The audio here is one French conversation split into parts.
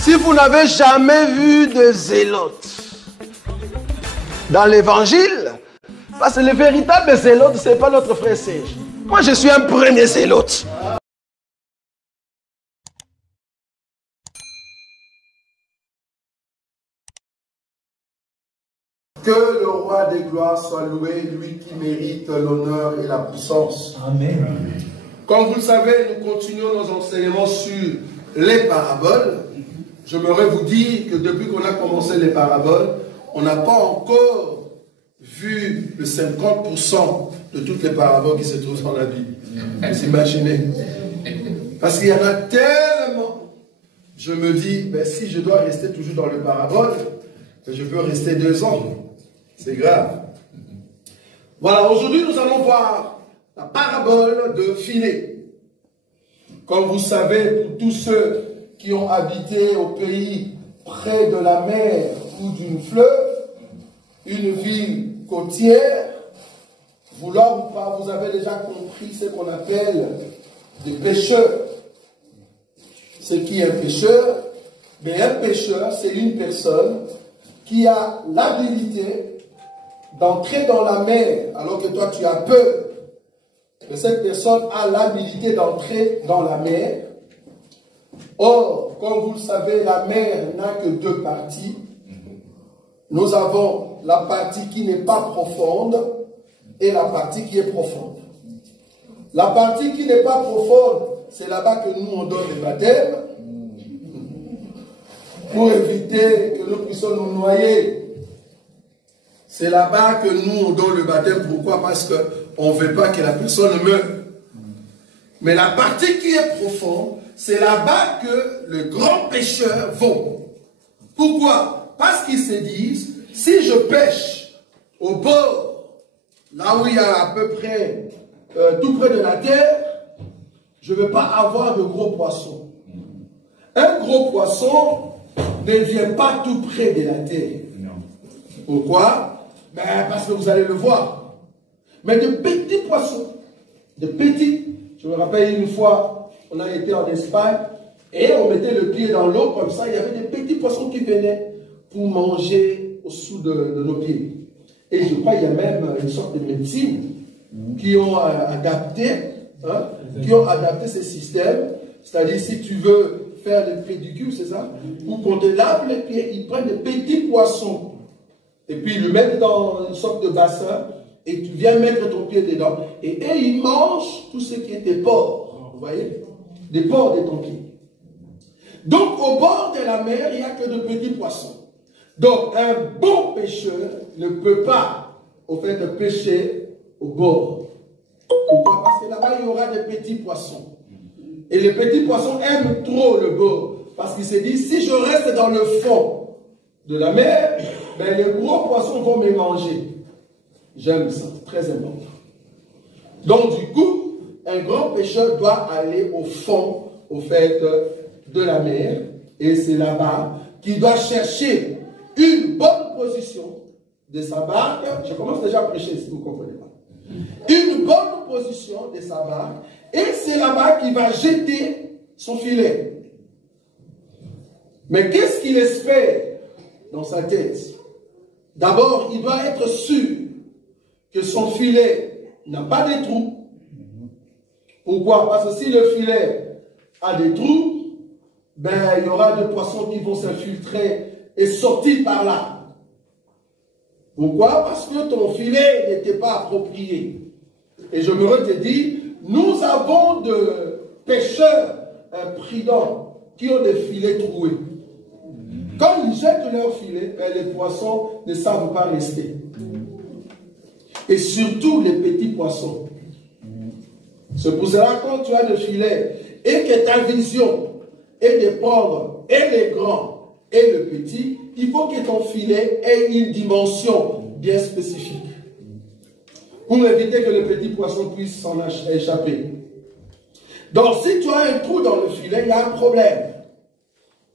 Si vous n'avez jamais vu de zélote dans l'évangile, parce que le véritable zélote, ce n'est pas notre frère Serge. Moi, je suis un premier zélote. Que le roi des gloires soit loué, lui qui mérite l'honneur et la puissance. Amen. Comme vous le savez, nous continuons nos enseignements sur les paraboles. J'aimerais vous dire que depuis qu'on a commencé les paraboles, on n'a pas encore vu le 50% de toutes les paraboles qui se trouvent dans la Bible. Vous imaginez? Parce qu'il y en a tellement. Je me dis, ben, si je dois rester toujours dans le parabole, ben, je peux rester 2 ans. C'est grave. Voilà, aujourd'hui nous allons voir la parabole de Phiné. Comme vous savez, pour tous ceux qui ont habité au pays près de la mer ou d'une fleuve, une ville côtière, vouloir ou pas, vous avez déjà compris ce qu'on appelle des pêcheurs. Ce qui est un pêcheur, mais un pêcheur, c'est une personne qui a l'habilité d'entrer dans la mer, alors que toi tu as peur. Et cette personne a l'habilité d'entrer dans la mer. Or, comme vous le savez, la mer n'a que 2 parties. Nous avons la partie qui n'est pas profonde et la partie qui est profonde. La partie qui n'est pas profonde, c'est là-bas que nous on donne le baptême pour éviter que nous puissions nous noyer. C'est là-bas que nous on donne le baptême. Pourquoi? Parce qu'on ne veut pas que la personne meure. Mais la partie qui est profonde, c'est là-bas que les grands pêcheurs vont. Pourquoi? Parce qu'ils se disent, si je pêche au bord, là où il y a à peu près, tout près de la terre, je ne vais pas avoir de gros poissons. Un gros poisson ne vient pas tout près de la terre. Pourquoi? Ben, parce que vous allez le voir. Mais de petits poissons, de petits, je me rappelle une fois, on a été en Espagne, et on mettait le pied dans l'eau, comme ça, il y avait des petits poissons qui venaient pour manger au-dessous de nos pieds. Et je crois qu'il y a même une sorte de médecine qui ont adapté, ce système. C'est-à-dire, si tu veux faire des pédicures, c'est ça, pour qu'on te lave les pieds, ils prennent des petits poissons. Et puis ils le mettent dans une sorte de bassin, et tu viens mettre ton pied dedans. Et eux, ils mangent tout ce qui est des porcs. Vous voyez? Des porcs de ton pied. Donc, au bord de la mer, il n'y a que de petits poissons. Donc, un bon pêcheur ne peut pas, au fait, pêcher au bord. Pourquoi? Parce que là-bas, il y aura des petits poissons. Et les petits poissons aiment trop le bord. Parce qu'ils se disent, si je reste dans le fond de la mer, ben, les gros poissons vont me manger. J'aime ça, c'est très important. Donc, du coup, un grand pêcheur doit aller au fond, au fait, de la mer. Et c'est là-bas qu'il doit chercher une bonne position de sa barque. Je commence déjà à prêcher si vous ne comprenez pas. Une bonne position de sa barque. Et c'est là-bas qu'il va jeter son filet. Mais qu'est-ce qu'il espère dans sa tête? D'abord, il doit être sûr que son filet n'a pas de trous. Pourquoi? Parce que si le filet a des trous, ben, il y aura des poissons qui vont s'infiltrer et sortir par là. Pourquoi? Parce que ton filet n'était pas approprié. Et je me te dire, nous avons de pêcheurs imprudents qui ont des filets troués. Quand ils jettent leur filet, ben, les poissons ne savent pas rester. Et surtout les petits poissons. C'est pour cela quand tu as le filet et que ta vision est de prendre et les grands et le petit, il faut que ton filet ait une dimension bien spécifique pour éviter que le petit poisson puisse s'en échapper. Donc si tu as un trou dans le filet, il y a un problème.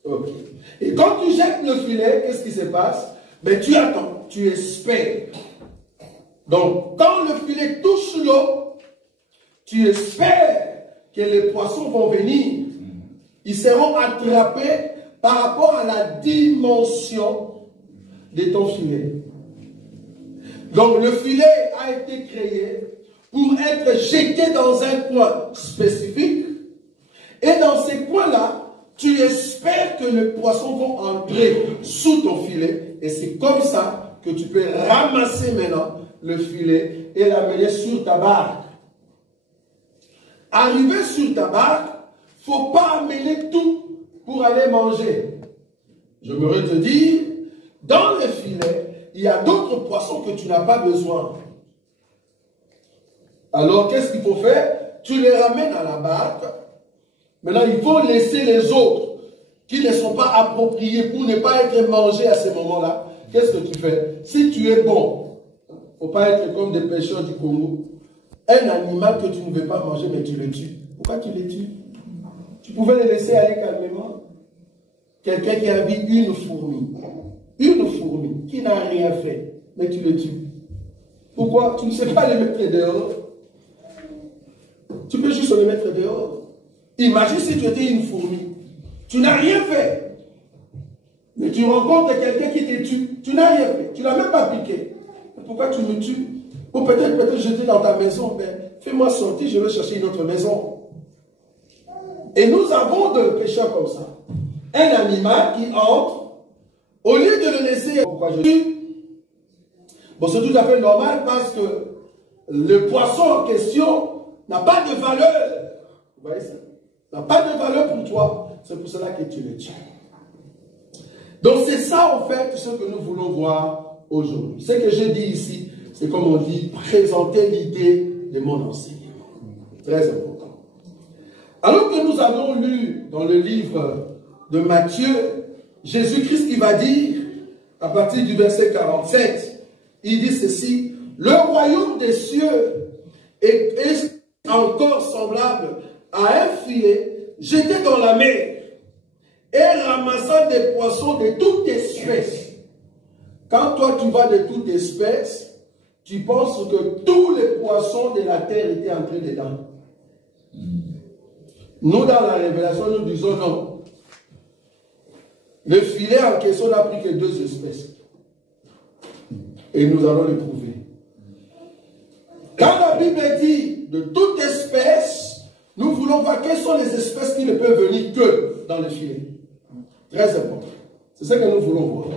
Okay. Et quand tu jettes le filet, qu'est-ce qui se passe? Ben, tu attends, tu espères. Donc, quand le filet touche l'eau, tu espères que les poissons vont venir. Ils seront attrapés par rapport à la dimension de ton filet. Donc le filet a été créé pour être jeté dans un coin spécifique. Et dans ces coins-là, tu espères que les poissons vont entrer sous ton filet. Et c'est comme ça que tu peux ramasser maintenant le filet et l'amener sur ta barque. Arrivé sur ta barque, il ne faut pas amener tout pour aller manger. Je voudrais te dire, dans le filet, il y a d'autres poissons que tu n'as pas besoin. Alors, qu'est-ce qu'il faut faire? Tu les ramènes à la barque. Maintenant, il faut laisser les autres qui ne sont pas appropriés pour ne pas être mangés à ce moment-là. Qu'est-ce que tu fais? Si tu es bon, il ne faut pas être comme des pêcheurs du Congo. Un animal que tu ne veux pas manger, mais tu le tues. Pourquoi tu le tues? Tu pouvais le laisser aller calmement. Quelqu'un qui a vu une fourmi qui n'a rien fait, mais tu le tues. Pourquoi? Tu ne sais pas le mettre dehors. Tu peux juste le mettre dehors. Imagine si tu étais une fourmi. Tu n'as rien fait. Mais tu rencontres quelqu'un qui te tue. Tu n'as rien fait. Tu ne l'as même pas piqué. Pourquoi tu me tues? Ou peut-être jeter dans ta maison. Ben, fais-moi sortir, je vais chercher une autre maison. Et nous avons des pécheurs comme ça. Un animal qui entre, au lieu de le laisser... Pourquoi je tue? Bon, c'est tout à fait normal parce que le poisson en question n'a pas de valeur. Vous voyez ça? N'a pas de valeur pour toi. C'est pour cela que tu le tues. Donc c'est ça en fait ce que nous voulons voir aujourd'hui. Ce que j'ai dit ici, c'est comme on dit, présenter l'idée de mon enseignement. Très important. Alors que nous avons lu dans le livre de Matthieu, Jésus-Christ qui va dire, à partir du verset 47, il dit ceci: le royaume des cieux est encore semblable à un filet jeté dans la mer et ramassant des poissons de toute espèce. Quand toi tu vas de toute espèce, tu penses que tous les poissons de la terre étaient entrés dedans. Nous, dans la révélation, nous disons non. Le filet en question n'a pris que 2 espèces. Et nous allons le prouver. Quand la Bible dit de toute espèce, nous voulons voir quelles sont les espèces qui ne peuvent venir que dans le filet. Très important. C'est ce que nous voulons voir.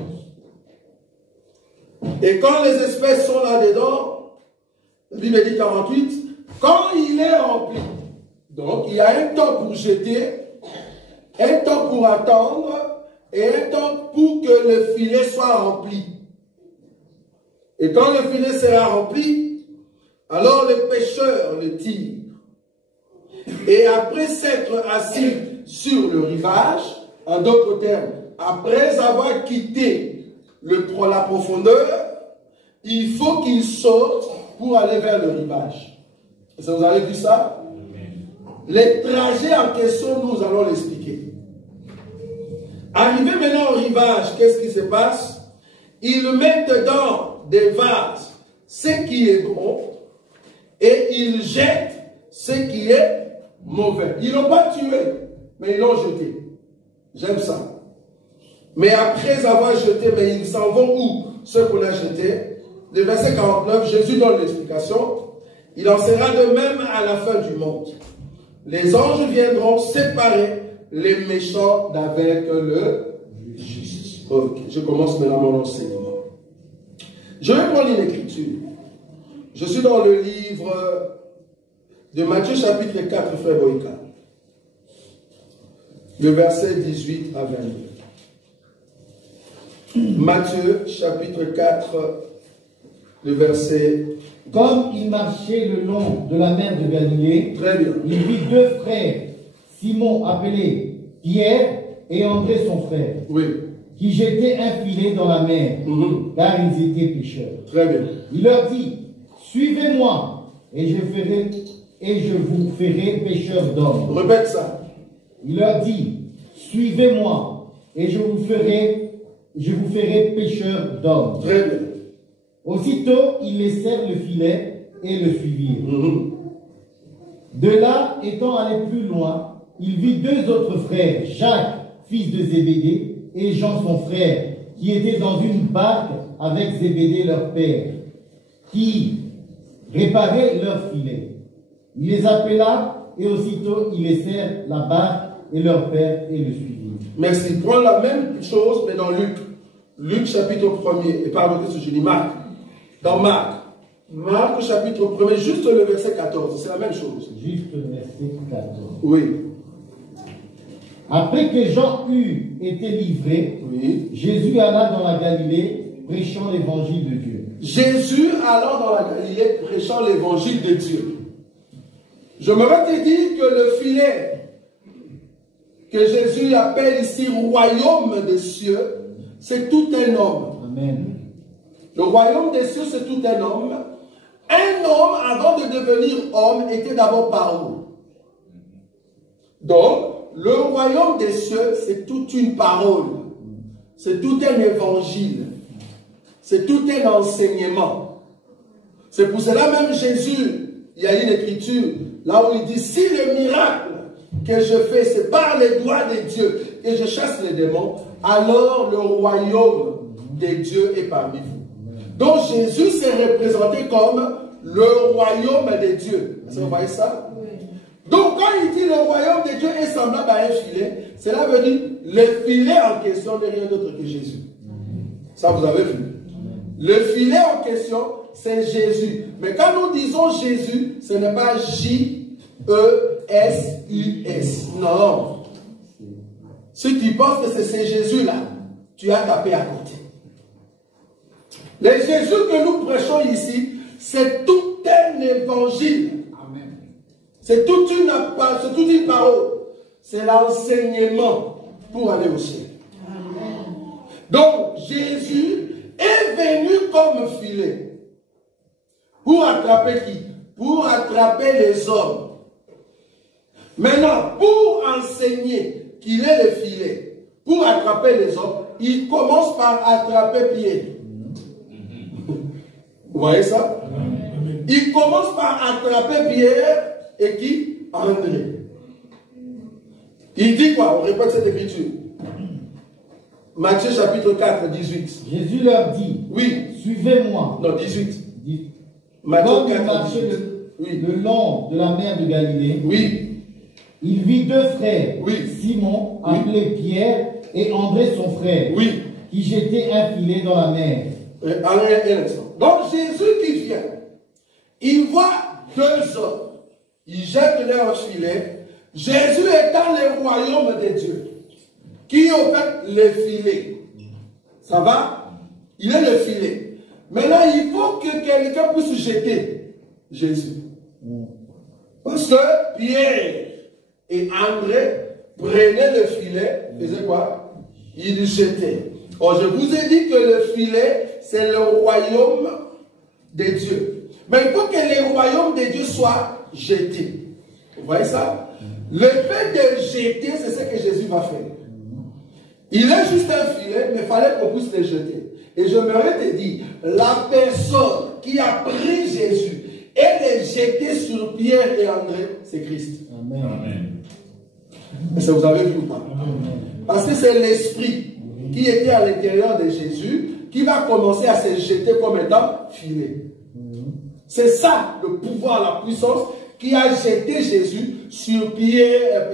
Et quand les espèces sont là-dedans, la Bible dit 48, quand il est rempli, donc il y a un temps pour jeter, un temps pour attendre, et un temps pour que le filet soit rempli. Et quand le filet sera rempli, alors le pêcheur le tire. Et après s'être assis sur le rivage, en d'autres termes, après avoir quitté la profondeur, il faut qu'il sorte pour aller vers le rivage. Est-ce que vous avez vu ça? Les trajets en question, nous allons l'expliquer. Arrivé maintenant au rivage, qu'est-ce qui se passe? Ils mettent dans des vases ce qui est bon et ils jettent ce qui est mauvais. Ils n'ont pas tué, mais ils l'ont jeté. J'aime ça. Mais après avoir jeté, mais ils s'en vont où? Ce qu'on a jeté. Le verset 49, Jésus donne l'explication. Il en sera de même à la fin du monde. Les anges viendront séparer les méchants d'avec le juste. Ok, je commence maintenant mon enseignement. Je vais prendre une écriture. Je suis dans le livre de Matthieu chapitre 4, frère Boïka. Le verset 18 à 22. Matthieu chapitre 4, le verset... Comme il marchait le long de la mer de Galilée, Très bien. il vit 2 frères, Simon appelé Pierre et André son frère, Oui. qui jetaient un filet dans la mer, car ils étaient pêcheurs. Très bien. Il leur dit, suivez-moi, et je vous ferai pêcheurs d'hommes. Répète ça. Il leur dit, suivez-moi, et je vous ferai pêcheurs d'hommes. Très bien. Aussitôt, ils laissèrent le filet et le suivirent. De là, étant allé plus loin, il vit 2 autres frères, Jacques, fils de Zébédée, et Jean son frère, qui étaient dans une barque avec Zébédée leur père, qui réparaient leurs filets. Il les appela, et aussitôt ils laissèrent la barque et leur père et le suivirent. Merci. Prends la même chose, mais dans Luc. Luc chapitre 1er. Et pardon, qu'est-ce que je dis? Marc. Dans Marc. Marc chapitre 1er, juste le verset 14. C'est la même chose. Juste le verset 14. Oui. Après que Jean eut été livré, Oui. Jésus alla dans la Galilée, prêchant l'évangile de Dieu. Jésus allant dans la Galilée, prêchant l'évangile de Dieu. Je me te dire que le filet que Jésus appelle ici royaume des cieux, c'est tout un homme. Amen. Le royaume des cieux, c'est tout un homme. Un homme, avant de devenir homme, était d'abord parole. Donc, le royaume des cieux, c'est toute une parole. C'est tout un évangile. C'est tout un enseignement. C'est pour cela même Jésus, il y a une écriture, là où il dit, si le miracle que je fais, c'est par les doigts de Dieu que je chasse les démons, alors le royaume de Dieu est parmi vous. Donc Jésus s'est représenté comme le royaume de Dieu. Vous voyez ça? Donc quand il dit le royaume de Dieu est semblable à un filet, cela veut dire le filet en question n'est rien d'autre que Jésus. Ça vous avez vu? Le filet en question, c'est Jésus. Mais quand nous disons Jésus, ce n'est pas J-E-S-U-S. Non. Si tu penses que c'est ce Jésus-là, tu as tapé à côté. Le Jésus que nous prêchons ici, c'est tout un évangile. C'est toute une parole. C'est l'enseignement pour aller au ciel. Donc, Jésus est venu comme filet. Pour attraper qui? Pour attraper les hommes. Maintenant, pour enseigner qu'il est le filet, pour attraper les hommes, il commence par attraper Pierre. Vous voyez ça? Il commence par attraper Pierre et qui? André. Il dit quoi? On répète cette écriture. Matthieu chapitre 4, 18. Jésus leur dit, oui, suivez-moi. Non, 18. Matthieu Matthieu 4, marchait 18. le long de la mer de Galilée. Oui. Il vit deux frères, Oui. Simon, Oui. appelé Pierre, et André son frère, Oui. qui jetaient un filet dans la mer. Un instant. Donc Jésus qui vient, il voit deux hommes. Il jette leur filet. Jésus est dans le royaume de Dieu. Qui au fait le filet. Ça va? Il est le filet. Maintenant, il faut que quelqu'un puisse jeter Jésus. Parce que Pierre et André prenaient le filet, faisaient quoi? Ils jetaient. Or, je vous ai dit que le filet, c'est le royaume de Dieu. Mais il faut que le royaume de Dieu soit jeté. Vous voyez ça? Le fait de jeter, c'est ce que Jésus va faire. Il est juste un filet, mais il fallait qu'on puisse le jeter. Et je me te dire, la personne qui a pris Jésus et l'a jeté sur Pierre et André, c'est Christ. Amen. Mais ça vous avez vu ou pas? Parce que c'est l'esprit qui était à l'intérieur de Jésus qui va commencer à se jeter comme étant filet. C'est ça le pouvoir, la puissance qui a jeté Jésus sur Pierre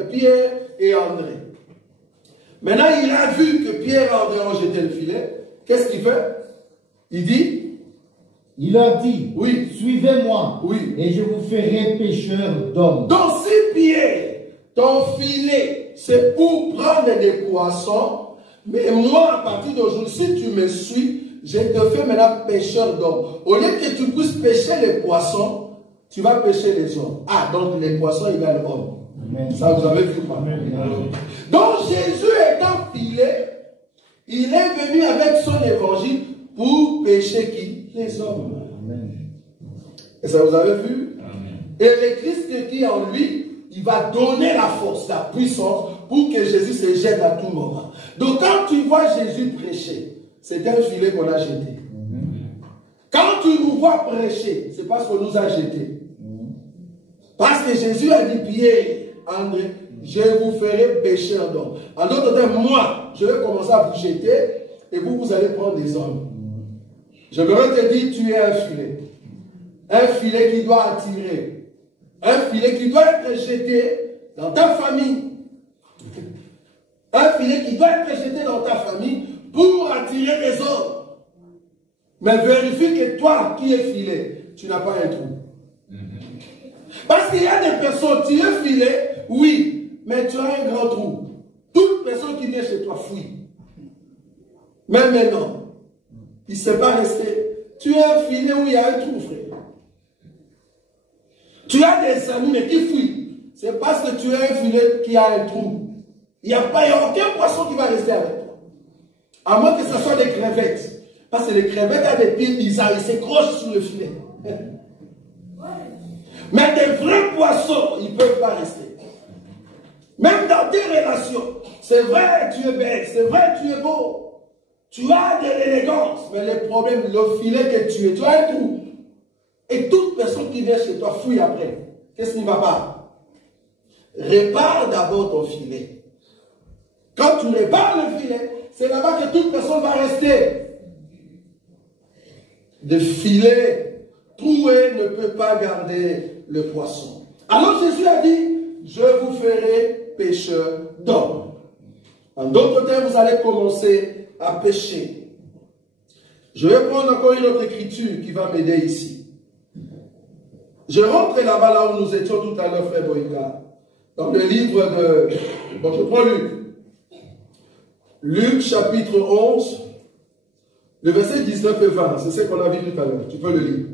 et André. Maintenant, il a vu que Pierre et André ont jeté le filet. Qu'est-ce qu'il fait? Il dit, il leur dit, oui, suivez-moi, oui, et je vous ferai pécheurs d'hommes. Donc si Pierre, ton filet, c'est pour prendre des poissons, mais moi, à partir d'aujourd'hui, si tu me suis, je te fais maintenant pêcheur d'hommes. Au lieu que tu puisses pêcher les poissons, tu vas pêcher les hommes. Ah, donc les poissons égale hommes. Ça, vous avez vu pas? Donc Jésus étant filet, il est venu avec son évangile pour pêcher qui? Les hommes. Et ça, vous avez vu? Et le Christ qui est en lui, il va donner la force, la puissance pour que Jésus se jette à tout moment. Donc quand tu vois Jésus prêcher, c'est un filet qu'on a jeté. Quand tu nous vois prêcher, c'est parce qu'on nous a jeté. Parce que Jésus a dit, Pierre, André, je vous ferai pêcheurs d'hommes. En d'autres termes, moi, je vais commencer à vous jeter et vous allez prendre des hommes. Je me te dire, tu es un filet. Un filet qui doit attirer. Un filet qui doit être jeté dans ta famille. Un filet qui doit être jeté dans ta famille pour attirer des hommes. Mais vérifie que toi qui es filé, tu n'as pas un trou. Parce qu'il y a des personnes, tu es filé, oui, mais tu as un grand trou. Toute personne qui vient chez toi fuit. Même maintenant, il ne sait pas rester. Tu es un filet où il y a un trou, frère. Tu as des amis, mais qui fuient. C'est parce que tu es un filet qui a un trou. Il n'y a aucun poisson qui va rester avec toi. À moins que ce soit des crevettes. Parce que les crevettes ont des pieds bizarres, ils s'accrochent sur le filet. Mais des vrais poissons, ils ne peuvent pas rester. Même dans tes relations, c'est vrai, tu es belle, c'est vrai, tu es beau. Tu as de l'élégance, mais le problème, le filet que tu as un trou. Et toute personne qui vient chez toi fouille après. Qu'est-ce qui ne va pas? Répare d'abord ton filet. Quand tu répares le filet, c'est là-bas que toute personne va rester. De filet troué ne peut pas garder le poisson. Alors Jésus a dit, je vous ferai pêcheurs d'hommes. En d'autres termes, vous allez commencer à pêcher. Je vais prendre encore une autre écriture qui va m'aider ici. Je rentre là-bas, là où nous étions tout à l'heure, frère Boïka, dans le livre de... Bon, je prends Luc. Luc, chapitre 11, le verset 19 et 20. C'est ce qu'on a vu tout à l'heure. Tu peux le lire.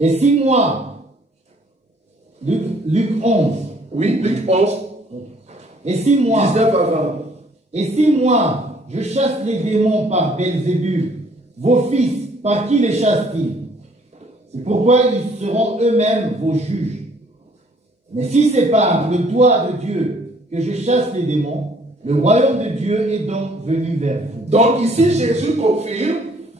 Et si moi, Luc 11. Oui, Luc 11. Et si moi, 19 à 20. Et si moi, je chasse les démons par Belzébul, vos fils, par qui les chassent-ils? C'est pourquoi ils seront eux-mêmes vos juges. Mais si c'est par le doigt de Dieu que je chasse les démons, le royaume de Dieu est donc venu vers vous. Donc ici, Jésus confirme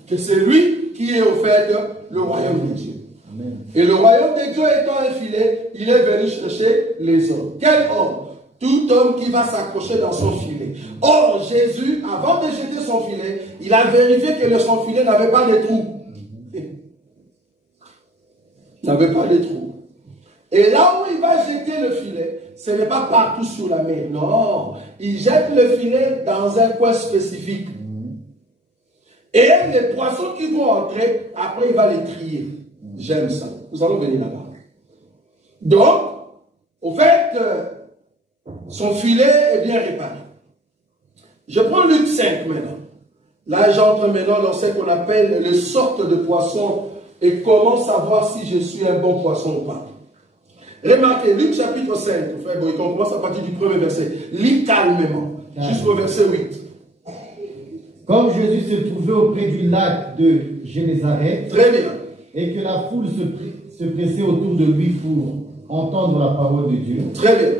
que c'est lui qui est au fait le royaume de Dieu. Amen. Et le royaume de Dieu étant un filet, il est venu chercher les hommes. Quel homme? Tout homme qui va s'accrocher dans son filet. Or, Jésus, avant de jeter son filet, il a vérifié que son filet n'avait pas de trous. N'avait pas de trous. Et là où il va jeter le filet, ce n'est pas partout sur la mer. Non, il jette le filet dans un coin spécifique. Et les poissons qui vont entrer, après il va les trier. J'aime ça. Nous allons venir là-bas. Donc, au fait, son filet est bien réparé. Je prends Luc 5 maintenant. Là, j'entre maintenant dans ce qu'on appelle les sortes de poissons et comment savoir si je suis un bon poisson ou pas. Remarquez, Luc chapitre 5, frère Boy, on commence à partir du premier verset. Lis calmement, jusqu'au verset 8. Comme Jésus se trouvait auprès du lac de Génézareth, très bien, et que la foule se pressait autour de lui pour entendre la parole de Dieu, très bien,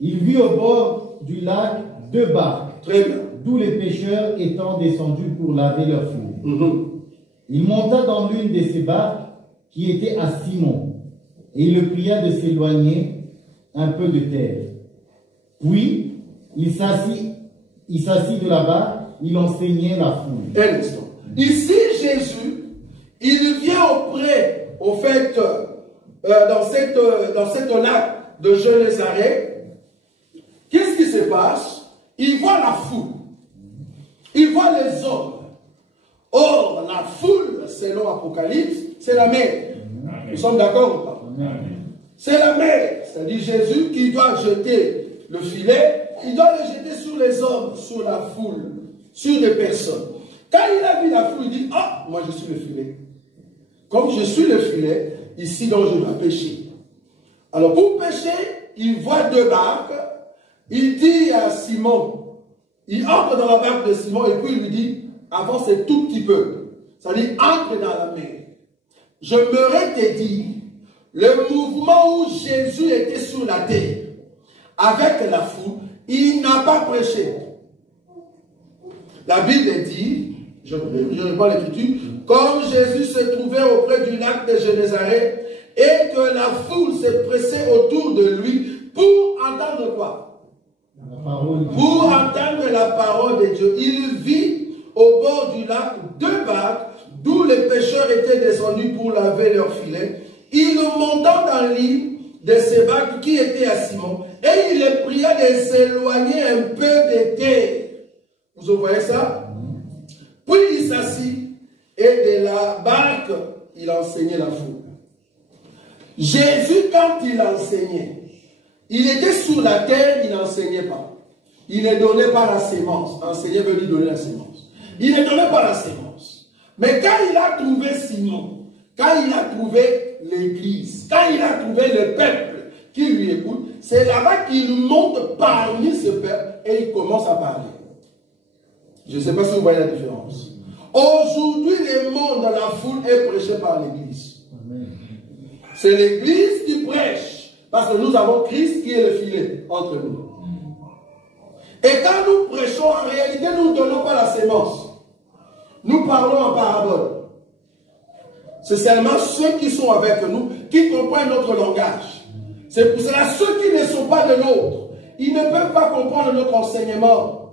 il vit au bord du lac 2 barques, très bien, d'où les pêcheurs étant descendus pour laver leurs foules. Il monta dans l'une de ces barques qui était à Simon, et il le pria de s'éloigner un peu de terre. Puis, il s'assit de la barque, il enseignait la foule. Un instant. Ici, Jésus, il vient auprès, au fait, dans cette lac de Génézareth. Qu'est-ce qui se passe? Il voit la foule. Il voit les hommes. Or, la foule, selon Apocalypse, c'est la mer. Nous sommes d'accord ou pas? C'est la mer. C'est-à-dire Jésus qui doit jeter le filet, il doit le jeter sur les hommes, sur la foule, sur des personnes. Quand il a vu la foule, il dit, ah, moi je suis le filet. Comme je suis le filet, ici donc je dois pêcher. Alors pour pêcher, il voit 2 barques. Il dit à Simon, il entre dans la barque de Simon et puis il lui dit, avance un tout petit peu. C'est-à-dire, entre dans la mer. Je m'aurais te dit, le mouvement où Jésus était sur la terre, avec la foule, il n'a pas prêché. La Bible dit, je reprends l'écriture, comme Jésus se trouvait auprès du lac de Génézareth et que la foule se pressait autour de lui pour entendre quoi? La parole. Pour entendre la parole de Dieu. Il vit au bord du lac deux barques d'où les pêcheurs étaient descendus pour laver leurs filets. Il monta dans l'île de ces barques qui étaient à Simon et il les pria de s'éloigner un peu de terre. Vous voyez ça? Puis il s'assit et de la barque, il enseignait la foule. Jésus, quand il enseignait, il était sur la terre, il n'enseignait pas. Il ne donnait pas la sémence. Enseigner veut lui donner la sémence. Il ne donnait pas la sémence. Mais quand il a trouvé Simon, quand il a trouvé l'église, quand il a trouvé le peuple qui lui écoute, c'est là-bas qu'il monte parmi ce peuple et il commence à parler. Je ne sais pas si vous voyez la différence. Aujourd'hui, le monde dans la foule est prêché par l'église. C'est l'église qui prêche. Parce que nous avons Christ qui est le filet entre nous. Et quand nous prêchons, en réalité, nous ne donnons pas la sémence. Nous parlons en parabole. C'est seulement ceux qui sont avec nous qui comprennent notre langage. C'est pour cela ceux qui ne sont pas de l'autre, ils ne peuvent pas comprendre notre enseignement.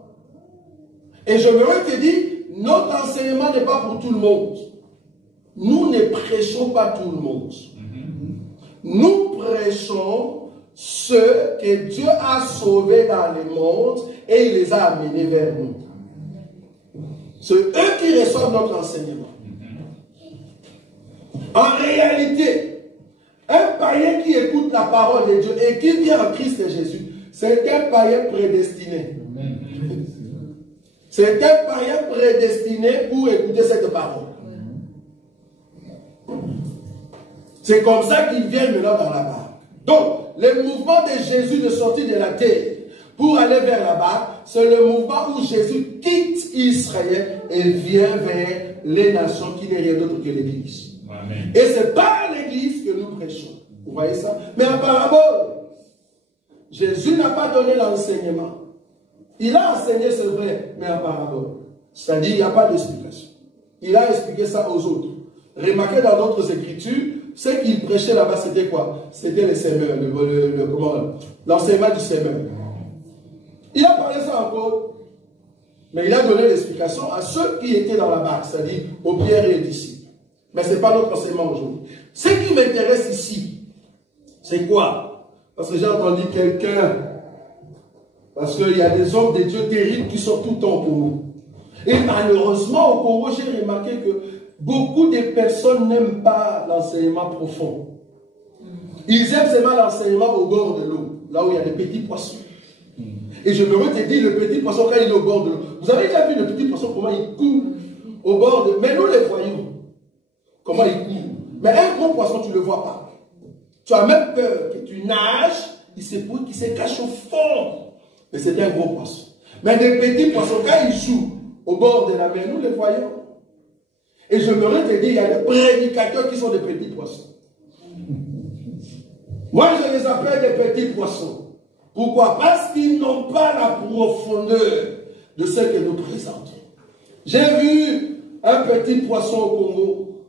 Et je voudrais te dire, notre enseignement n'est pas pour tout le monde. Nous ne prêchons pas tout le monde. Nous prêchons ceux que Dieu a sauvés dans le monde et il les a amenés vers nous. C'est eux qui reçoivent notre enseignement. En réalité, un païen qui écoute la parole de Dieu et qui vient en Christ Jésus, c'est un païen prédestiné. C'est un païen prédestiné pour écouter cette parole. C'est comme ça qu'ils viennent maintenant dans la barque. Donc, le mouvement de Jésus de sortir de la terre pour aller vers la barque, c'est le mouvement où Jésus quitte Israël et vient vers les nations qui n'est rien d'autre que l'Église. Et c'est par l'Église que nous prêchons. Vous voyez ça? Mais en parabole, Jésus n'a pas donné l'enseignement. Il a enseigné, c'est vrai, mais en parabole. C'est-à-dire, il n'y a pas d'explication. Il a expliqué ça aux autres. Remarquez dans d'autres écritures, ce qu'il prêchait là-bas, c'était quoi? C'était le semeur, l'enseignement du semeur. Il a parlé ça encore, mais il a donné l'explication à ceux qui étaient dans la barque, c'est-à-dire aux Pierre et aux disciples. Mais ce n'est pas notre enseignement aujourd'hui. Ce qui m'intéresse ici, c'est quoi? Parce que j'ai entendu quelqu'un, parce qu'il y a des hommes de Dieu terribles qui sont tout le temps au Congo. Et malheureusement, au Congo, j'ai remarqué que beaucoup de personnes n'aiment pas l'enseignement profond. Ils aiment seulement l'enseignement au bord de l'eau, là où il y a des petits poissons. Et je me redis, le petit poisson, quand il est au bord de l'eau, vous avez déjà vu le petit poisson, comment il court au bord de... Mais nous les voyons, comment il court. Mais un gros poisson, tu ne le vois pas. Tu as même peur que tu nages, il se pousse, qu'il se cache au fond. Mais c'est un gros poisson. Mais les petits poissons, quand ils jouent au bord de la mer, nous les voyons. Et je me redis, il y a des prédicateurs qui sont des petits poissons. Moi, je les appelle des petits poissons. Pourquoi? Parce qu'ils n'ont pas la profondeur de ce que nous présentons. J'ai vu un petit poisson au Congo.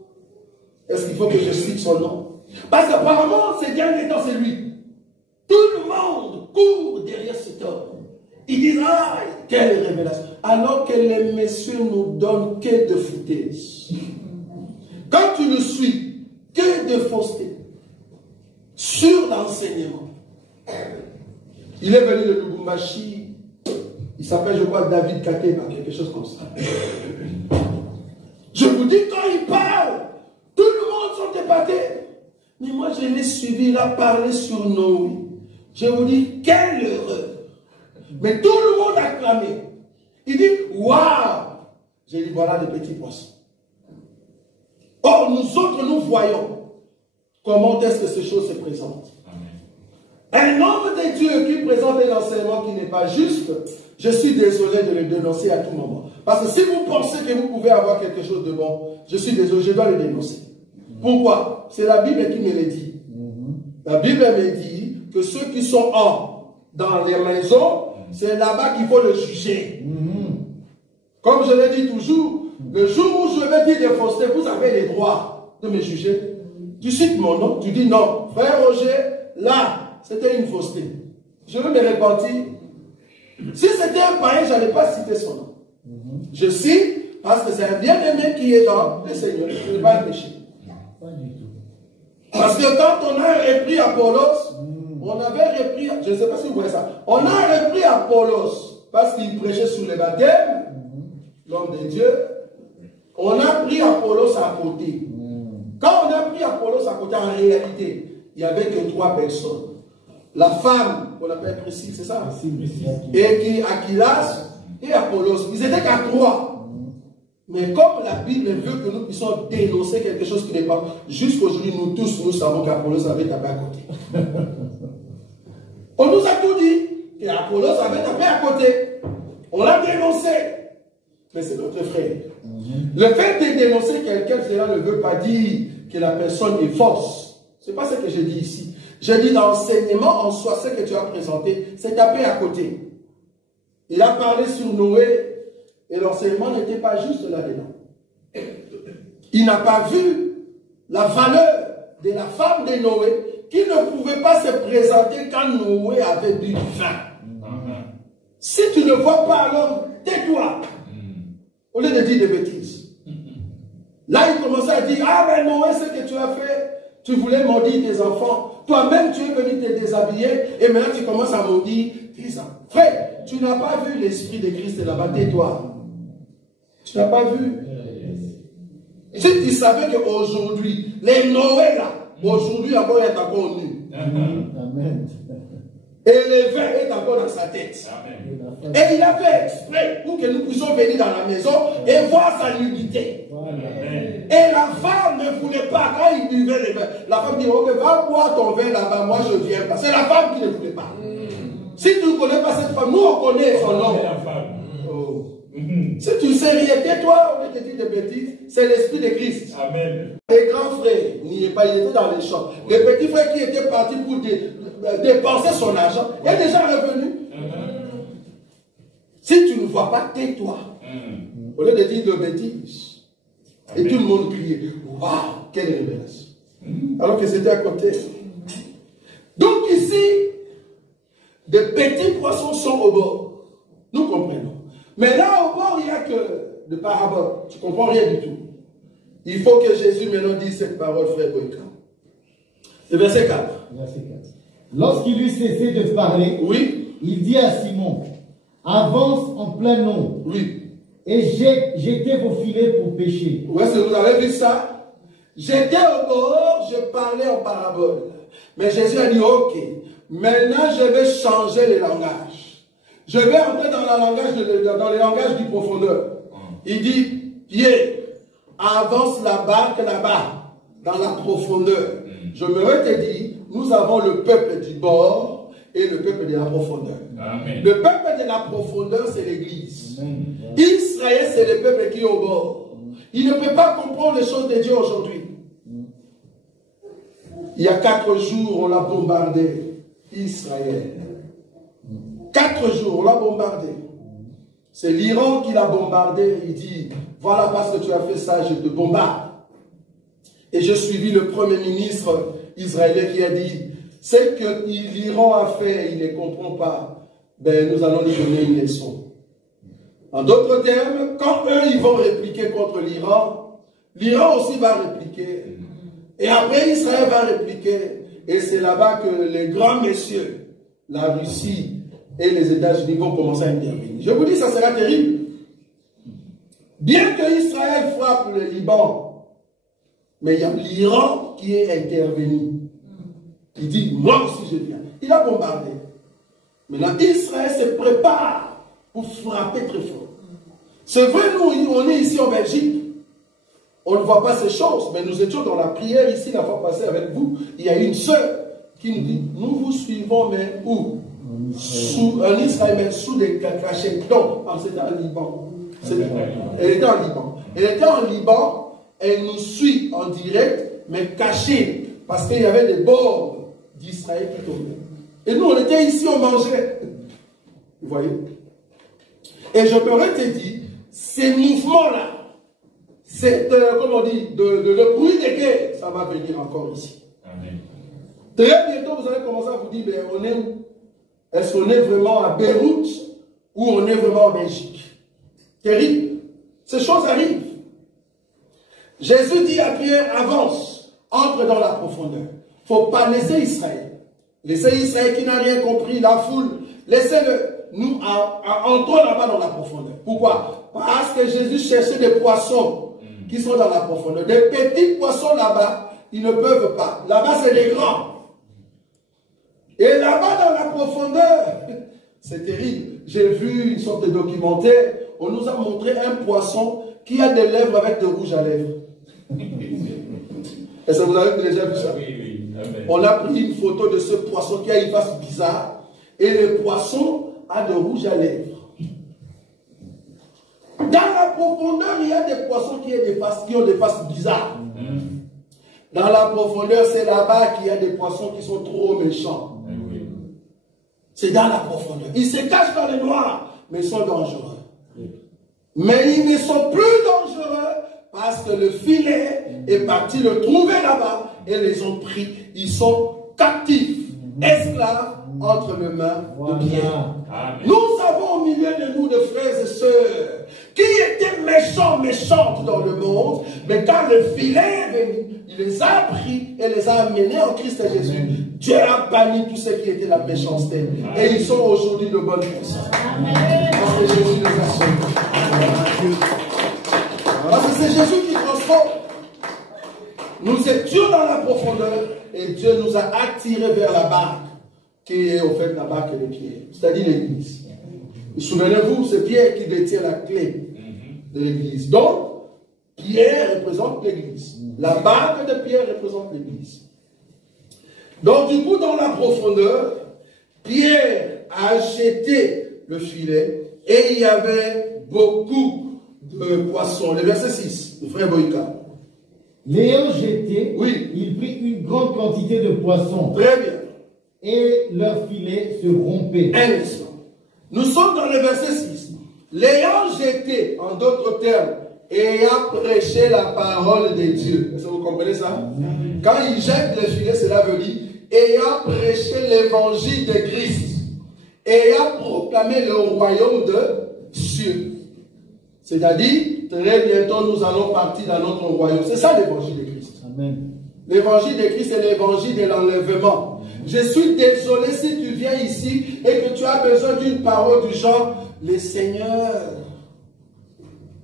Est-ce qu'il faut que je cite son nom? Parce qu'apparemment, ces derniers temps, c'est lui. Tout le monde court derrière cet homme. Ils disent, ah, quelle révélation. Alors que les messieurs nous donnent que de foutaises. Quand tu le suis, que de fausseté. Sur l'enseignement. Il est venu de Lubumbashi. Il s'appelle, je crois, David Kateba, quelque chose comme ça. Je vous dis, quand il parle, tout le monde sont épatés. Mais moi, je l'ai suivi, il a parlé sur Noé. Je vous dis, quel heureux. Mais tout le monde a clamé. Il dit, waouh. J'ai dit, voilà les petits poissons. Or, nous autres, nous voyons comment est-ce que ces choses se présentent. Un homme de Dieu qui présente un enseignement qui n'est pas juste, je suis désolé de le dénoncer à tout moment. Parce que si vous pensez que vous pouvez avoir quelque chose de bon, je suis désolé, je dois le dénoncer. Pourquoi? C'est la Bible qui me le dit. La Bible me dit que ceux qui sont dans les maisons, c'est là-bas qu'il faut le juger. Comme je l'ai dit toujours, le jour où je vais dire des faussetés, vous avez les droits de me juger. Tu cites mon nom, tu dis non. Frère Roger, là, c'était une fausseté. Je veux me repentir. Si c'était un païen, je n'allais pas citer son nom. Je cite parce que c'est un bien-aimé qui est dans le Seigneur. Je ne vais pas le pécher. Parce que quand on a repris Apollos, on avait repris, je ne sais pas si vous voyez ça, on a repris Apollos parce qu'il prêchait sur le baptême, l'homme de Dieu. On a pris Apollos à côté. Quand on a pris Apollos à côté, en réalité, il n'y avait que 3 personnes. La femme, qu'on appelle Priscille, c'est ça? Et qui, Aquilas et Apollos. Ils étaient qu'à 3. Mais comme la Bible veut que nous puissions dénoncer quelque chose qui n'est pas, jusqu'aujourd'hui, nous tous, nous savons qu'Apollos avait tapé à côté. On nous a tout dit qu'Apollos avait tapé à côté. On l'a dénoncé. Mais c'est notre frère. Le fait de dénoncer quelqu'un, cela ne veut pas dire que la personne est fausse. Ce n'est pas ce que je dis ici. Je dis l'enseignement en soi, ce que tu as présenté, c'est taper à côté. Il a parlé sur Noé et l'enseignement n'était pas juste là-dedans. Il n'a pas vu la valeur de la femme de Noé qui ne pouvait pas se présenter quand Noé avait bu du vin. Si tu ne vois pas, alors tais-toi. Au lieu de dire des bêtises. Là, il commençait à dire, ah ben Noé, ce que tu as fait, tu voulais maudire tes enfants. Toi-même, tu es venu te déshabiller et maintenant tu commences à maudire tes enfants. Frère, tu n'as pas vu l'esprit de Christ là-bas, tais-toi. Tu n'as pas vu. Si tu savais qu'aujourd'hui, les Noé là, aujourd'hui encore est encore nu. Amen. Et le vin est encore dans sa tête. Amen. Et il a fait exprès pour que nous puissions venir dans la maison et voir sa nudité. Amen. Et la femme ne voulait pas, quand il buvait le vin, la femme dit, ok, va boire ton vin là-bas, moi je viens pas. C'est la femme qui ne voulait pas. Si tu ne connais pas cette femme, nous on connaît son nom. Oh. Si tu sais rien, tais-toi, on te dit des bêtises, c'est l'esprit de Christ. Amen. Les grands frères, n'y est pas, il était dans les champs. Les petits frères qui étaient partis pour dépenser son argent, il est déjà revenu. Si tu ne vois pas, tais-toi. Au lieu de dire de bêtises. Et tout le monde criait, waouh, quelle révélation. Alors que c'était à côté. Donc ici, des petits poissons sont au bord. Nous comprenons. Mais là au bord, il n'y a que de paraboles. Tu ne comprends rien du tout. Il faut que Jésus maintenant dise cette parole, frère Boïka. Le verset 4. Verset 4. Lorsqu'il eut cessé de parler, oui, il dit à Simon, avance en plein eau. Oui. Et jetez vos filets pour pêcher. Où est-ce que vous avez vu ça? J'étais au bord, je parlais en parabole. Mais Jésus a dit, ok, maintenant je vais changer les langages. Je vais entrer dans le langage du profondeur. Il dit, Pierre, avance la barque là-bas, dans la profondeur. Je me te dit, nous avons le peuple du bord et le peuple de la profondeur. Amen. Le peuple de la profondeur, c'est l'Église. Israël, c'est le peuple qui est au bord. Il ne peut pas comprendre les choses de Dieu aujourd'hui. Il y a 4 jours, on l'a bombardé. Israël. 4 jours, on l'a bombardé. C'est l'Iran qui l'a bombardé. Il dit, voilà parce que tu as fait ça, je te bombarde. Et je suivis le premier ministre israélien qui a dit, ce que l'Iran a fait, il ne comprend pas. Ben, nous allons lui donner une leçon. En d'autres termes, quand eux, ils vont répliquer contre l'Iran, l'Iran aussi va répliquer. Et après, Israël va répliquer. Et c'est là-bas que les grands messieurs, la Russie et les États-Unis vont commencer à intervenir. Je vous dis, ça sera terrible. Bien que Israël frappe le Liban, mais il y a l'Iran qui est intervenu. Il dit, moi aussi je viens. Il a bombardé. Maintenant, Israël se prépare pour frapper très fort. C'est vrai, nous, on est ici en Belgique. On ne voit pas ces choses, mais nous étions dans la prière ici, la fois passée avec vous. Il y a une sœur qui nous dit, nous vous suivons, mais où? En Israël, mais sous des cachets. Donc, c'était en Liban. Elle était en Liban. Elle était en Liban, elle nous suit en direct, mais cachée, parce qu'il y avait des bords d'Israël qui tombaient. Et nous, on était ici, on mangeait. Vous voyez? Et je me te dire, ces mouvements-là, comme on dit, le bruit de guerre, ça va venir encore ici. Amen. Très bientôt, vous allez commencer à vous dire, mais on est où? Est-ce qu'on est vraiment à Beyrouth ou on est vraiment en Belgique? Terrible. Ces choses arrivent. Jésus dit à Pierre, avance, entre dans la profondeur. Il ne faut pas laisser Israël. Laissez Israël qui n'a rien compris, la foule. Laissez-le. Nous entrons là-bas dans la profondeur. Pourquoi? Parce que Jésus cherchait des poissons qui sont dans la profondeur. Des petits poissons là-bas, ils ne peuvent pas. Là-bas, c'est des grands. Et là-bas, dans la profondeur, c'est terrible. J'ai vu une sorte de documentaire. On nous a montré un poisson qui a des lèvres avec de rouge à lèvres. Est-ce que vous avez déjà vu ça? Oui. Amen. On a pris une photo de ce poisson qui a une face bizarre. Et le poisson a de rouge à lèvres. Dans la profondeur, il y a des poissons qui ont des faces bizarres. Dans la profondeur, c'est là-bas qu'il y a des poissons qui sont trop méchants. C'est dans la profondeur. Ils se cachent dans les noirs, mais ils sont dangereux. Mais ils ne sont plus dangereux parce que le filet est parti le trouver là-bas et les ont pris. Ils sont captifs, esclaves entre les mains de Pierre. Nous avons au milieu de nous des frères et sœurs qui étaient méchants, méchantes dans le monde, mais quand le filet est venu, il les a pris et les a amenés en Christ Jésus. Dieu a banni tout ce qui était la méchanceté. Et ils sont aujourd'hui de bonnes personnes. Parce que Jésus les a sauvés. Parce que c'est Jésus qui transforme. Nous étions dans la profondeur et Dieu nous a attirés vers la barque, qui est au fait la barque de Pierre, c'est-à-dire l'église. Souvenez-vous, c'est Pierre qui détient la clé de l'église. Donc, Pierre représente l'église. La barque de Pierre représente l'église. Donc, du coup, dans la profondeur, Pierre a jeté le filet et il y avait beaucoup de poissons. Le verset 6, le frère Boïka. L'ayant jeté, oui, il prit une grande quantité de poissons. Très bien. Et leur filet se rompait. Un instant. Nous sommes dans le verset 6. L'ayant jeté, en d'autres termes, ayant prêché la parole de Dieu. Est-ce que vous comprenez ça? Quand il jette le filet, cela veut dire ayant prêché l'évangile de Christ, ayant proclamé le royaume de Dieu. C'est-à-dire, très bientôt, nous allons partir dans notre royaume. C'est ça l'évangile de Christ. L'évangile de Christ, c'est l'évangile de l'enlèvement. Je suis désolé si tu viens ici et que tu as besoin d'une parole du genre, le Seigneur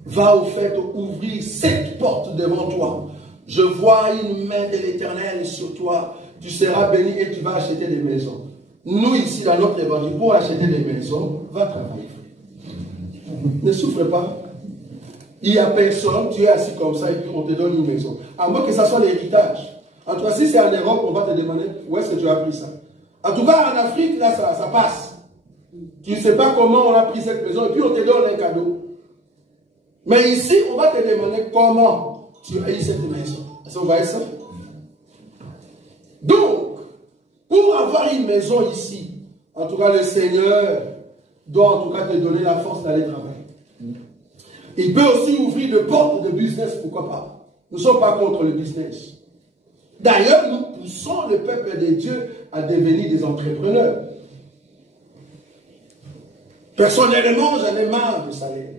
va au fait ouvrir cette porte devant toi. Je vois une main de l'Éternel sur toi. Tu seras béni et tu vas acheter des maisons. Nous ici, dans notre évangile, pour acheter des maisons, va travailler. Ne souffre pas. Il n'y a personne, tu es assis comme ça et puis on te donne une maison. À moins que ça soit l'héritage. En tout cas, si c'est en Europe, on va te demander où est-ce que tu as pris ça. En tout cas, en Afrique, là, ça passe. Tu ne sais pas comment on a pris cette maison et puis on te donne un cadeau. Mais ici, on va te demander comment tu as eu cette maison. Est-ce que vous voyez ça? Donc, pour avoir une maison ici, en tout cas, le Seigneur doit en tout cas te donner la force d'aller travailler. Il peut aussi ouvrir de portes de business, pourquoi pas. Nous ne sommes pas contre le business. D'ailleurs, nous poussons le peuple de Dieu à devenir des entrepreneurs. Personnellement, j'en ai marre du salaire.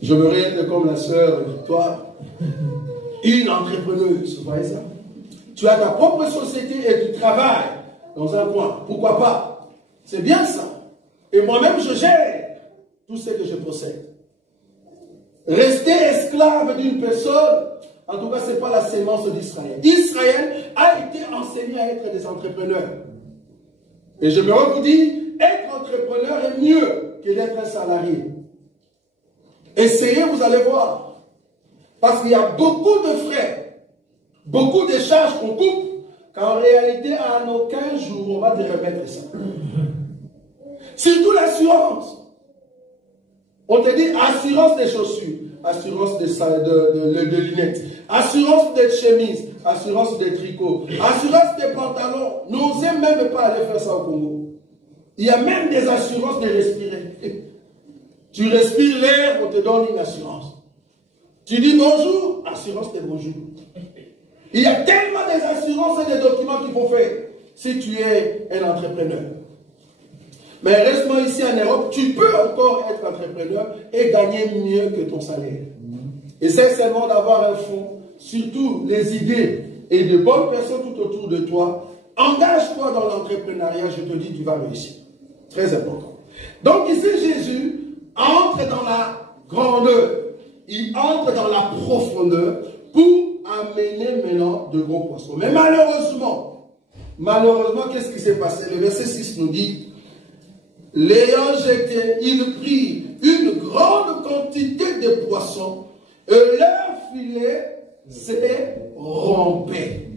Je voudrais être comme la sœur Victoire, une entrepreneuse, vous voyez ça? Tu as ta propre société et tu travailles dans un coin. Pourquoi pas? C'est bien ça. Et moi-même, je gère tout ce que je possède. Rester esclave d'une personne, en tout cas, ce n'est pas la sémence d'Israël. Israël a été enseigné à être des entrepreneurs. Et je me vous dis, être entrepreneur est mieux que d'être un salarié. Essayez, vous allez voir. Parce qu'il y a beaucoup de frais, beaucoup de charges qu'on coupe, qu'en réalité, en aucun jour, on va te remettre ça. Surtout l'assurance. On te dit assurance des chaussures, assurance de lunettes, assurance des chemises, assurance des tricots, assurance des pantalons. N'osez même pas aller faire ça au Congo. Il y a même des assurances de respirer. Tu respires l'air, on te donne une assurance. Tu dis bonjour, assurance de bonjour. Il y a tellement des assurances et des documents qu'il faut faire. si tu es un entrepreneur. Mais reste-moi ici en Europe, tu peux encore être entrepreneur et gagner mieux que ton salaire. Essaie seulement d'avoir un fonds, surtout les idées et de bonnes personnes tout autour de toi. Engage-toi dans l'entrepreneuriat, je te dis, tu vas réussir. Très important. Donc ici, Jésus entre dans la grandeur, il entre dans la profondeur pour amener maintenant de gros poissons. Mais malheureusement, qu'est-ce qui s'est passé? Le verset 6 nous dit, l'ayant jeté, il prit une grande quantité de poissons et leur filet s'est rompé.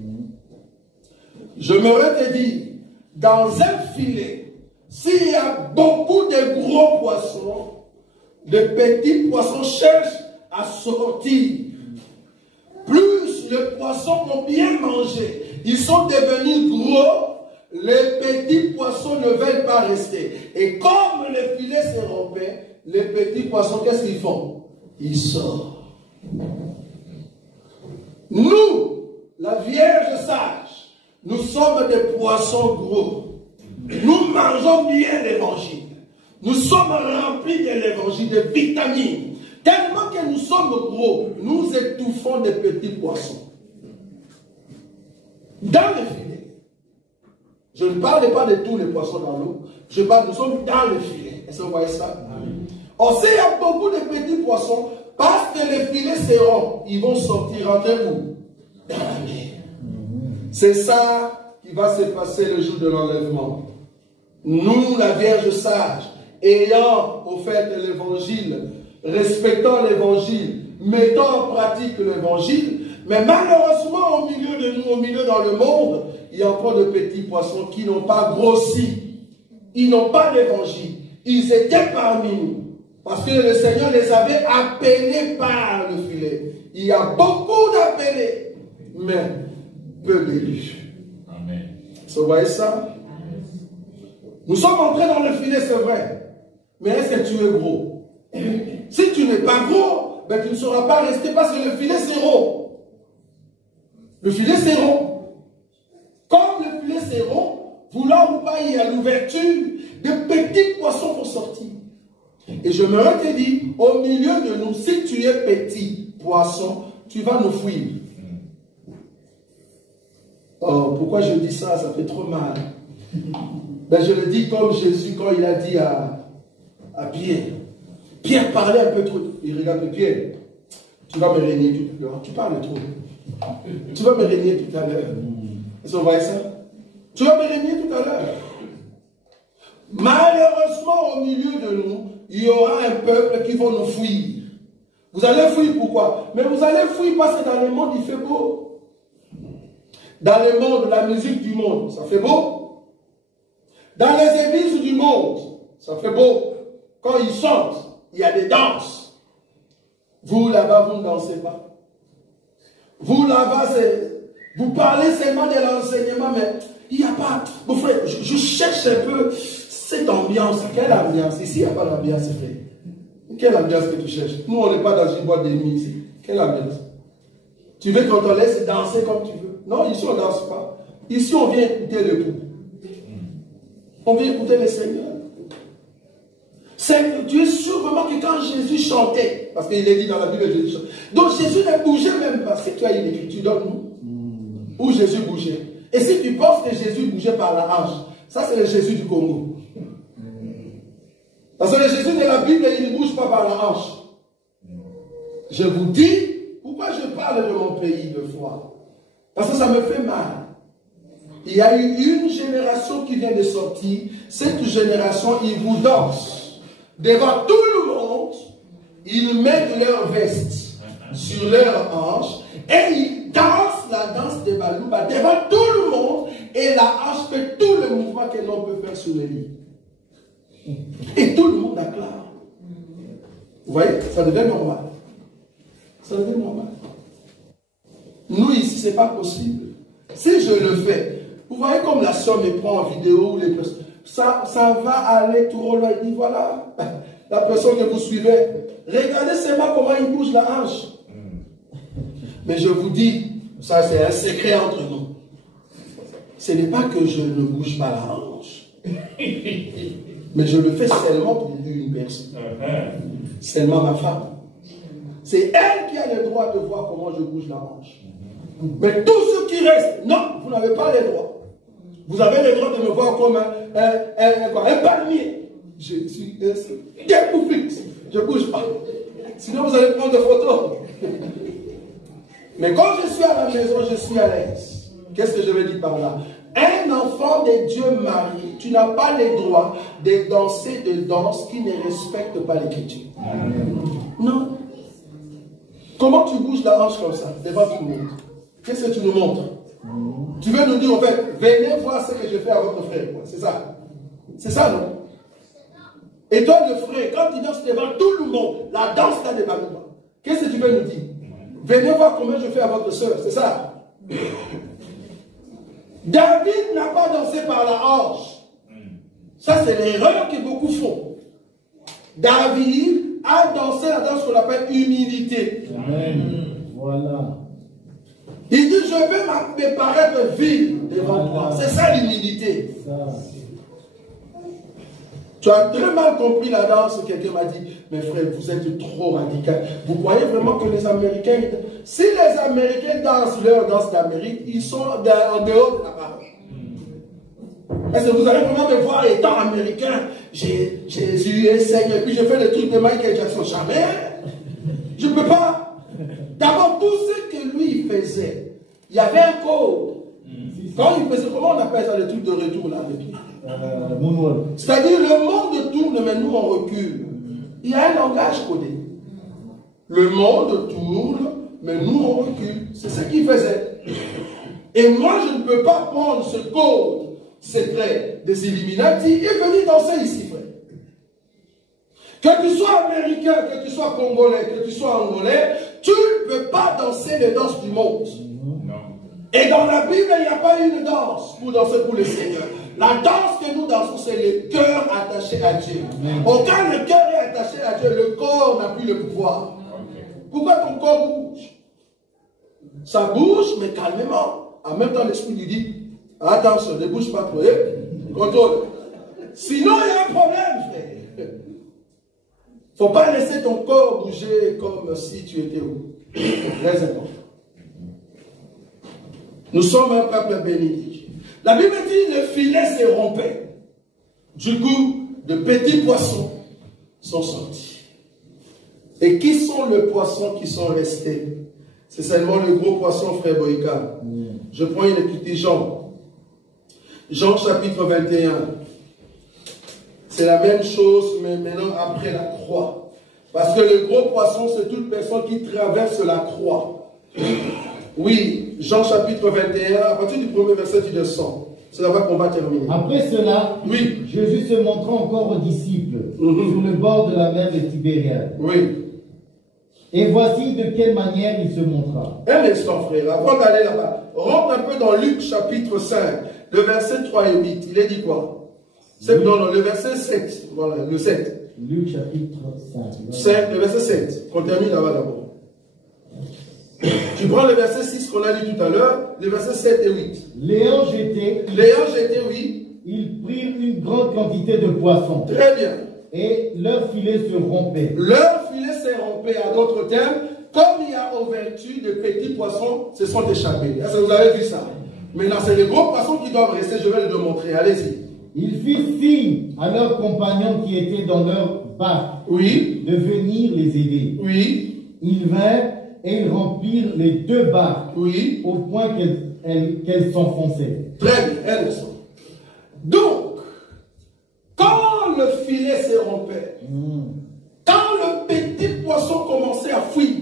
Je m'aurais te dit, dans un filet, s'il y a beaucoup de gros poissons, de petits poissons cherchent à sortir. Plus les poissons ont bien mangé, ils sont devenus gros, les petits poissons ne veulent pas rester. Et comme le filet s'est rompu, les petits poissons, qu'est-ce qu'ils font? Ils sortent. Nous, la Vierge sage, nous sommes des poissons gros. Nous mangeons bien l'évangile. Nous sommes remplis de l'évangile, de vitamines. Tellement que nous sommes gros, nous étouffons des petits poissons. Dans le filet. Je ne parle pas de tous les poissons dans l'eau. Je parle, nous sommes dans le filet. Est-ce que vous voyez ça? On sait qu'il y a beaucoup de petits poissons, parce que les filets seront, ils vont sortir entre vous dans la mer. C'est ça qui va se passer le jour de l'enlèvement. Nous, la Vierge sage, ayant offert l'évangile, respectant l'évangile, mettant en pratique l'évangile, mais malheureusement au milieu de nous, au milieu dans le monde, il y a encore de petits poissons qui n'ont pas grossi. Ils n'ont pas l'évangile. Ils étaient parmi nous. Parce que le Seigneur les avait appelés par le filet. Il y a beaucoup d'appelés, mais peu d'élus. Amen. Vous voyez ça? Nous sommes entrés dans le filet, c'est vrai. Mais est-ce que tu es gros? Si tu n'es pas gros, ben tu ne sauras pas rester parce que le filet c'est rond. Le filet c'est rond. Comme le filet c'est rond, voulant ou pas, il y a l'ouverture, de petits poissons vont sortir. Et je me te dit, au milieu de nous, si tu es petit poisson, tu vas nous fuir. Oh, pourquoi je dis ça? Ça fait trop mal. Ben, je le dis comme Jésus quand il a dit à Pierre. Pierre parlait un peu trop. Il regarde Pierre. Tu vas me régner tout à l'heure. Tu parles trop. Tu vas me régner tout à l'heure. Est-ce que vous voyez ça? Tu vas me régner tout à l'heure. Malheureusement, au milieu de nous, il y aura un peuple qui va nous fuir. Vous allez fuir pourquoi? Mais vous allez fuir parce que dans le monde, il fait beau. Dans le monde, la musique du monde, ça fait beau. Dans les églises du monde, ça fait beau. Quand ils chantent, il y a des danses. Vous, là-bas, vous ne dansez pas. Vous, là-bas, vous parlez seulement de l'enseignement, mais il n'y a pas... Mon frère, je cherche un peu cette ambiance. Quelle ambiance? Ici, il n'y a pas d'ambiance, frère. Quelle ambiance que tu cherches? Nous, on n'est pas dans une boîte de nuit ici. Quelle ambiance? Tu veux qu'on te laisse danser comme tu veux? Non, ici, on ne danse pas. Ici, on vient écouter le coup. On vient écouter le Seigneur. Tu es sûr vraiment que quand Jésus chantait, parce qu'il est dit dans la Bible, Jésus chantait. Donc Jésus ne bougeait même pas. C'est toi, il écrit, tu donnes nous. Où Jésus bougeait. Et si tu penses que Jésus bougeait par la hanche, ça c'est le Jésus du Congo. Parce que le Jésus de la Bible, il ne bouge pas par la hanche. Je vous dis, pourquoi je parle de mon pays de foi? Parce que ça me fait mal. Il y a eu une génération qui vient de sortir. Cette génération, ils vous dansent. Devant tout le monde, ils mettent leur veste sur leurs hanches et ils dansent la danse de Balouba devant tout le monde et la hanche fait tout le mouvement que l'on peut faire sur le lit. Et tout le monde acclame. Vous voyez, ça devient normal. Ça devient normal. Nous ici, ce n'est pas possible. Si je le fais, vous voyez comme la soeur me prend en vidéo, les personnes. Ça va aller tout loin. Il dit voilà, la personne que vous suivez, regardez seulement comment il bouge la hanche. Mais je vous dis, ça c'est un secret entre nous. ce n'est pas que je ne bouge pas la hanche, mais je le fais seulement pour une personne. Seulement ma femme. C'est elle qui a le droit de voir comment je bouge la hanche. Mais tous ceux qui restent, non, vous n'avez pas les droits. Vous avez le droit de me voir comme un palmier. Je suis découpé. Je ne bouge pas. Sinon, vous allez prendre des photos. Mais quand je suis à la maison, je suis à l'aise. Qu'est-ce que je veux dire par là? Un enfant de Dieu marié, tu n'as pas le droit de danser de danse qui ne respecte pas l'écriture. Non. Comment tu bouges la hanche comme ça, devant tout le monde? Qu'est-ce que tu nous montres? Tu veux nous dire, en fait, venez voir ce que je fais à votre frère. C'est ça. C'est ça, non? Et toi, le frère, quand tu danses devant tout le monde, la danse là devant toi, qu'est-ce que tu veux nous dire? Venez voir comment je fais à votre soeur. C'est ça. David n'a pas dansé par la hanche. Ça, c'est l'erreur que beaucoup font. David a dansé la danse qu'on appelle humilité. Amen. Voilà. Il dit, je vais me paraître vil devant toi. C'est ça l'humilité. Tu as très mal compris la danse. Quelqu'un m'a dit, mes frères, vous êtes trop radical. Vous croyez vraiment que les Américains, si les Américains dansent leur danse d'Amérique, ils sont en dehors de la parole. Est-ce que vous allez vraiment me voir étant américain, Jésus est Seigneur, et puis je fais le truc de Michael Jackson? Jamais. Je ne peux pas. D'abord, tout ce que lui faisait, il y avait un code. Quand il faisait, comment on appelle ça, le truc de retour là, c'est-à-dire le monde tourne, mais nous on recule. Il y a un langage codé. Le monde tourne, mais nous on recule. C'est ce qu'il faisait. Et moi je ne peux pas prendre ce code secret des Illuminati et venir danser ici, frère. Que tu sois américain, que tu sois congolais, que tu sois angolais, tu ne peux pas danser les danses du monde. Et dans la Bible, il n'y a pas une danse pour danser pour le Seigneur. La danse que nous dansons, c'est le cœur attaché à Dieu. Quand le cœur est attaché à Dieu, le corps n'a plus le pouvoir. Pourquoi ton corps bouge? Ça bouge, mais calmement. En même temps, l'esprit lui dit, attention, ne bouge pas trop. Contrôle. Sinon, il y a un problème, frère. Il ne faut pas laisser ton corps bouger comme si tu étais où. Très important. Nous sommes un peuple béni. La Bible dit le filet s'est rompu. Du coup, de petits poissons sont sortis. Et qui sont les poissons qui sont restés? C'est seulement le gros poisson, frère Boïka. Je prends une écriture Jean. Jean chapitre 21. C'est la même chose, mais maintenant après la croix. Parce que le gros poisson, c'est toute personne qui traverse la croix. Oui, Jean chapitre 21, à partir du premier verset, tu descends. C'est là-bas qu'on va terminer. Après cela, oui, Jésus se montra encore aux disciples sur le bord de la mer de Tibériade. Oui. Et voici de quelle manière il se montra. Un instant, frère, avant d'aller là-bas, rentre un peu dans Luc chapitre 5, le verset 3 et 8. Il est dit quoi? Non, le verset 7. Voilà, le 7. Luc chapitre 5. 5, le verset 7. Qu'on termine là-bas d'abord. Tu prends le verset 6 qu'on a lu tout à l'heure, le verset 7 et 8. L'ayant jeté, oui. Ils prirent une grande quantité de poissons. Très bien. Et leur filet se rompait. Leur filet s'est rompu, à d'autres termes, comme il y a ouverture de petits poissons, se sont échappés. Est-ce que vous avez vu ça? Maintenant, c'est les gros poissons qui doivent rester, je vais le démontrer. Allez-y. Ils firent signe à leurs compagnons qui étaient dans leur barque, oui, de venir les aider. Oui. Ils vinrent et ils remplirent les deux barques, oui, au point qu'elles s'enfonçaient. Très bien, un instant. Donc, quand le filet s'est rompu, quand le petit poisson commençait à fuir,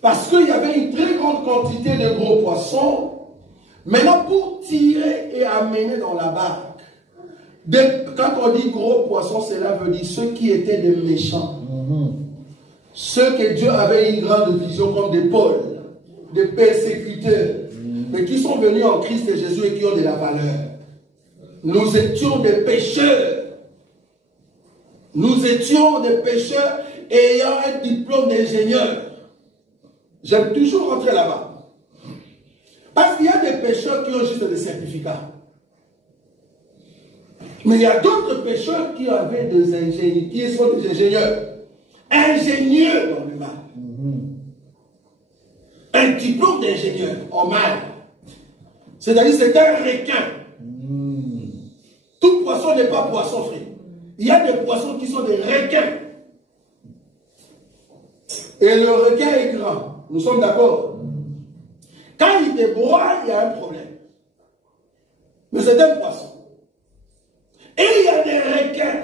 parce qu'il y avait une très grande quantité de gros poissons, maintenant pour tirer et amener dans la barque, quand on dit gros poissons, cela veut dire ceux qui étaient des méchants. Ceux que Dieu avait une grande vision comme des pôles, des persécuteurs, mais qui sont venus en Christ et Jésus et qui ont de la valeur. Nous étions des pécheurs. Nous étions des pécheurs ayant un diplôme d'ingénieur. J'aime toujours rentrer là-bas. Parce Parce qu'il y a des pécheurs qui ont juste des certificats. Mais il y a d'autres pécheurs qui avaient des ingénieurs, qui sont des ingénieurs. Ingénieurs dans le mal. Un diplôme d'ingénieur en mal. C'est-à-dire c'est un requin. Tout poisson n'est pas poisson frit. Il y a des poissons qui sont des requins. Et le requin est grand. Nous sommes d'accord. Quand il débroie, il y a un problème. Mais c'est un poisson. Et il y a des requins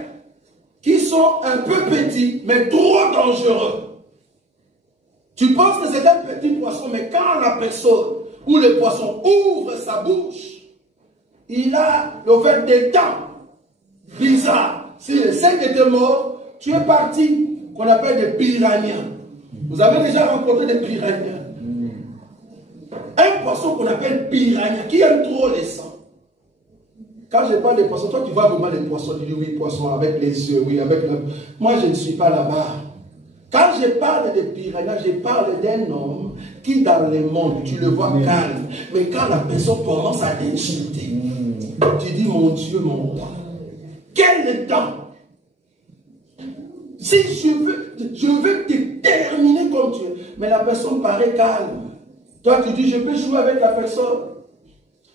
qui sont un peu petits, mais trop dangereux. Tu penses que c'est un petit poisson, mais quand la personne ou le poisson ouvre sa bouche, il a le fait des dents bizarres. Si les 5 étaient morts, tu es parti, qu'on appelle des piranhas. Vous avez déjà rencontré des piranhas. Un poisson qu'on appelle piranha, qui aime trop les sangs. Quand je parle des poissons, toi tu vois vraiment les poissons, tu dis oui, poisson avec les yeux, oui, avec le... Moi je ne suis pas là-bas. Quand je parle de piranha, je parle d'un homme qui dans le monde, tu le vois calme. Mais quand la personne commence à l'insulter, tu dis mon Dieu, mon roi, quel temps! Si je veux te terminer comme tu es. Mais la personne paraît calme. Toi tu dis je peux jouer avec la personne.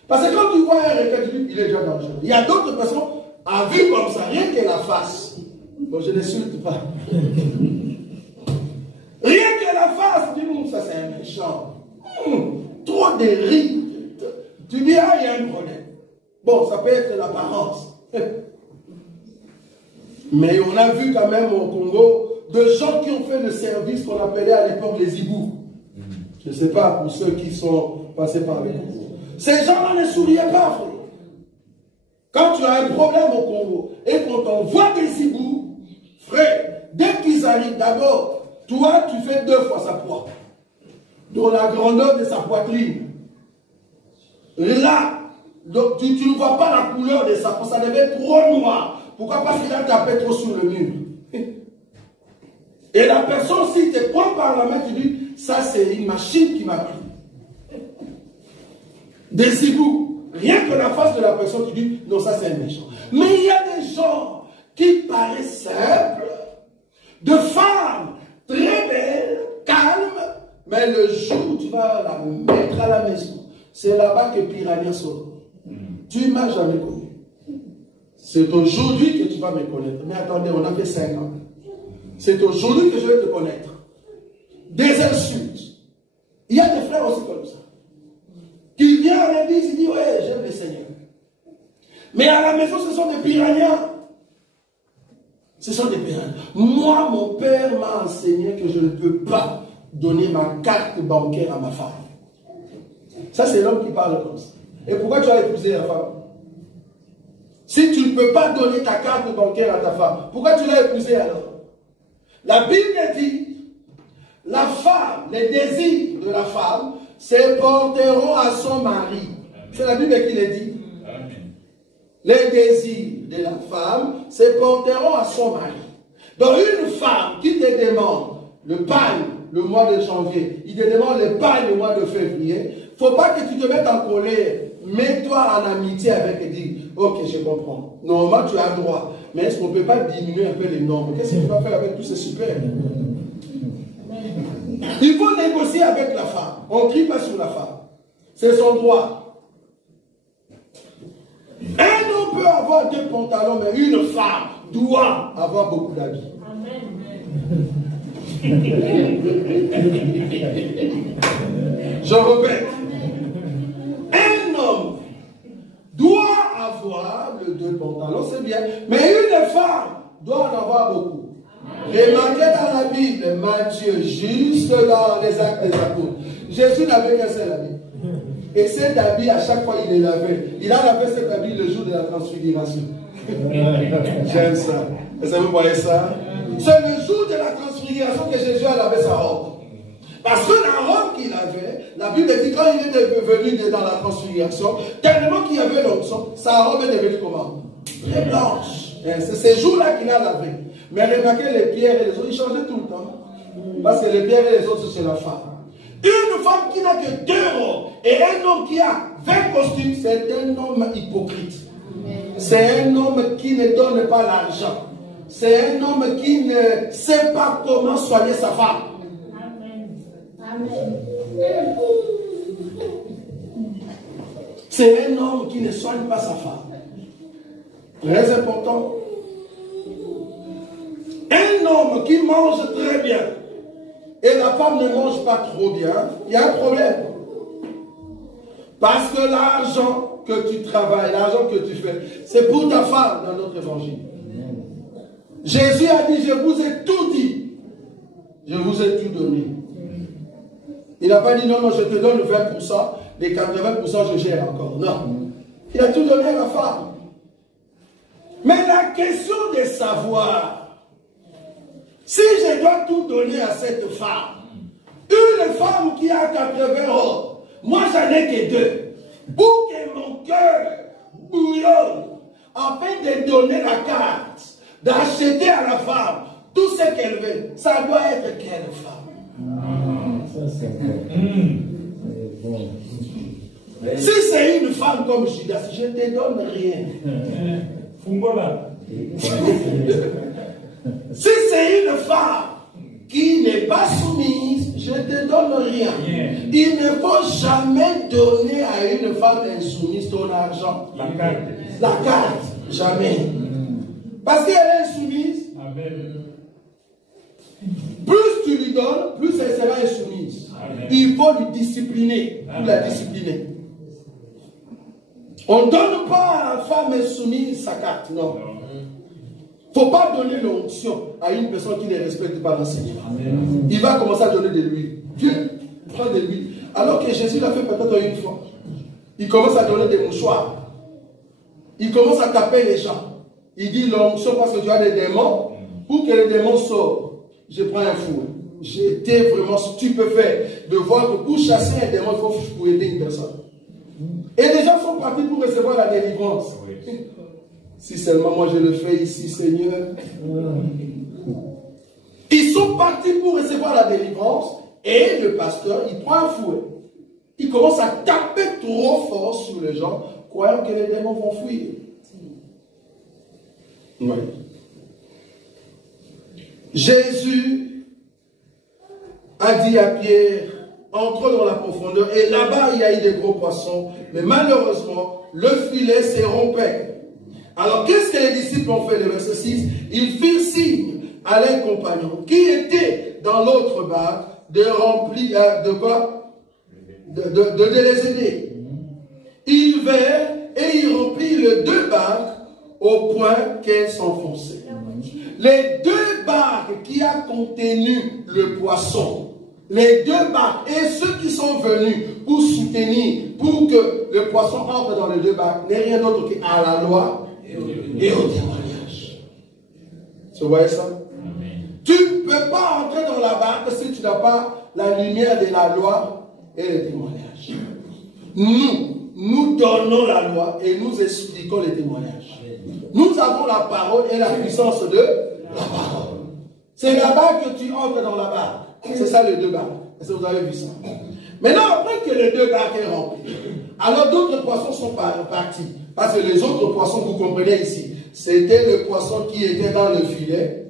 Parce que quand tu vois un requin, tu dis il est déjà dangereux. Il y a d'autres personnes, à vue comme ça, rien que la face. Bon, je n'insulte pas. Rien que la face, tu dis, ça c'est un méchant. Trop de rides. Tu dis, ah, il y a un problème. Bon, ça peut être l'apparence. Mais on a vu quand même au Congo de gens qui ont fait le service qu'on appelait à l'époque les hiboux. Je ne sais pas pour ceux qui sont passés par le Congo. Ces gens-là ne souriaient pas, frère. Quand tu as un problème au Congo et qu'on t'envoie des hiboux, frère, dès qu'ils arrivent, d'abord, toi, tu fais 2 fois sa poids. Dans la grandeur de sa poitrine. Là, donc, tu ne vois pas la couleur de sa peau, ça devait être trop noir. Pourquoi? Parce qu'il a tapé trop sur le mur. Et la personne, si te prend par la main, tu dis, ça c'est une machine qui m'a pris. Des hiboux. Rien que la face de la personne, tu dis, non, ça c'est un méchant. Mais il y a des gens qui paraissent simples, de femmes très belles, calmes, mais le jour où tu vas la mettre à la maison, c'est là-bas que Piranha sort. Tu ne m'as jamais connu. C'est aujourd'hui que tu vas me connaître. Mais attendez, on a fait 5 ans. C'est aujourd'hui que je vais te connaître. Des insultes. Il y a des frères aussi comme ça. Qui viennent à l'église, ils disent, ouais, j'aime le Seigneur. Mais à la maison, ce sont des piranhas. Ce sont des piranhas. Moi, mon père m'a enseigné que je ne peux pas donner ma carte bancaire à ma femme. Ça, c'est l'homme qui parle comme ça. Et pourquoi tu as épousé la femme? Si tu ne peux pas donner ta carte bancaire à ta femme, pourquoi tu l'as épousée alors? La Bible dit, la femme, les désirs de la femme se porteront à son mari. C'est la Bible qui le dit. Les désirs de la femme se porteront à son mari. Donc une femme qui te demande le pain le mois de janvier, il te demande le pain le mois de février, il ne faut pas que tu te mettes en colère. Mets-toi en amitié avec et dis, ok, je comprends. Normalement, tu as droit. Mais est-ce qu'on ne peut pas diminuer un peu les normes? Qu'est-ce que tu vas faire avec tous ces super? Il faut négocier avec la femme. On ne crie pas sur la femme. C'est son droit. Un homme peut avoir 2 pantalons, mais une femme doit avoir beaucoup d'habits. Je répète. Un homme doit avoir le 2 pantalons, c'est bien. Mais une femme doit en avoir beaucoup. Remarquez dans la Bible, Matthieu, juste dans les actes des apôtres, Jésus n'avait qu'un seul habit. Et cet habit, à chaque fois, il les lavait. Il a lavé cet habit le jour de la transfiguration. J'aime ça. Est-ce que vous voyez ça? C'est le jour de la transfiguration que Jésus a lavé sa robe. Parce que la robe qu'il avait, la Bible dit quand il est venu dans la transfiguration, tellement qu'il y avait l'onction, sa robe est devenue comment? Très blanche. C'est ces jours-là qu'il a lavé. Mais remarquez les pierres et les autres, ils changeaient tout le temps. Parce que les pierres et les autres, c'est la femme. Une femme qui n'a que 2 robes et un homme qui a 20 costumes, c'est un homme hypocrite. C'est un homme qui ne donne pas l'argent. C'est un homme qui ne sait pas comment soigner sa femme. C'est un homme qui ne soigne pas sa femme. Très important. Un homme qui mange très bien et la femme ne mange pas trop bien, il y a un problème. Parce que l'argent que tu travailles, l'argent que tu fais, c'est pour ta femme dans notre évangile. Jésus a dit, je vous ai tout dit. Je vous ai tout donné. Il n'a pas dit, non, non, je te donne le 20%, les 80% je gère encore. Non. Il a tout donné à la femme. Mais la question de savoir, si je dois tout donner à cette femme, une femme qui a 80 euros, moi j'en ai que 2, pour que mon cœur bouillonne, afin de donner la carte, d'acheter à la femme tout ce qu'elle veut, ça doit être quelle femme? Ça c'est bon. Si c'est une femme comme Judas, je ne te donne rien. Si c'est une femme qui n'est pas soumise, je ne te donne rien. Il ne faut jamais donner à une femme insoumise ton argent. La carte, jamais. Parce qu'elle est insoumise. Plus tu lui donnes, plus elle sera insoumise. Il faut lui discipliner, pour la discipliner. On ne donne pas à la femme insoumise sa carte, non. Il ne faut pas donner l'onction à une personne qui ne respecte pas l'enseignement. Il va commencer à donner de l'huile. Viens, prends de l'huile. Alors que Jésus l'a fait peut-être une fois. Il commence à donner des mouchoirs. Il commence à taper les gens. Il dit l'onction parce que tu as des démons. Pour que les démons sortent, je prends un fou. J'étais vraiment stupéfait de voir que pour chasser un démon, il faut pour aider une personne. Et les gens sont partis pour recevoir la délivrance. Si seulement moi je le fais ici, Seigneur. Ils sont partis pour recevoir la délivrance et le pasteur, il prend un fouet. Il commence à taper trop fort sur les gens, croyant que les démons vont fuir. Oui. Jésus a dit à Pierre, entre dans la profondeur, et là-bas il y a eu des gros poissons, mais malheureusement, le filet s'est rompu. Alors qu'est-ce que les disciples ont fait, le verset 6? Ils firent signe à leurs compagnons qui étaient dans l'autre barque de remplir, de les aider. Ils vinrent et ils remplirent les 2 barques au point qu'elles s'enfonçaient. Les 2 barques qui a contenu le poisson, les 2 barques et ceux qui sont venus pour soutenir, pour que le poisson entre dans les 2 barques, n'est rien d'autre qu'à la loi et au témoignage. Tu vois ça? Tu ne peux pas entrer dans la barque si tu n'as pas la lumière de la loi et le témoignage. Nous donnons la loi et nous expliquons les témoignages. Nous avons la parole et la puissance de la parole. C'est là-bas que tu entres dans la barque. C'est ça les 2 barques. Est-ce que vous avez vu ça? Maintenant, après que les 2 barques sont remplies, alors d'autres poissons sont partis. Parce que les autres poissons, vous comprenez ici, c'était le poisson qui était dans le filet.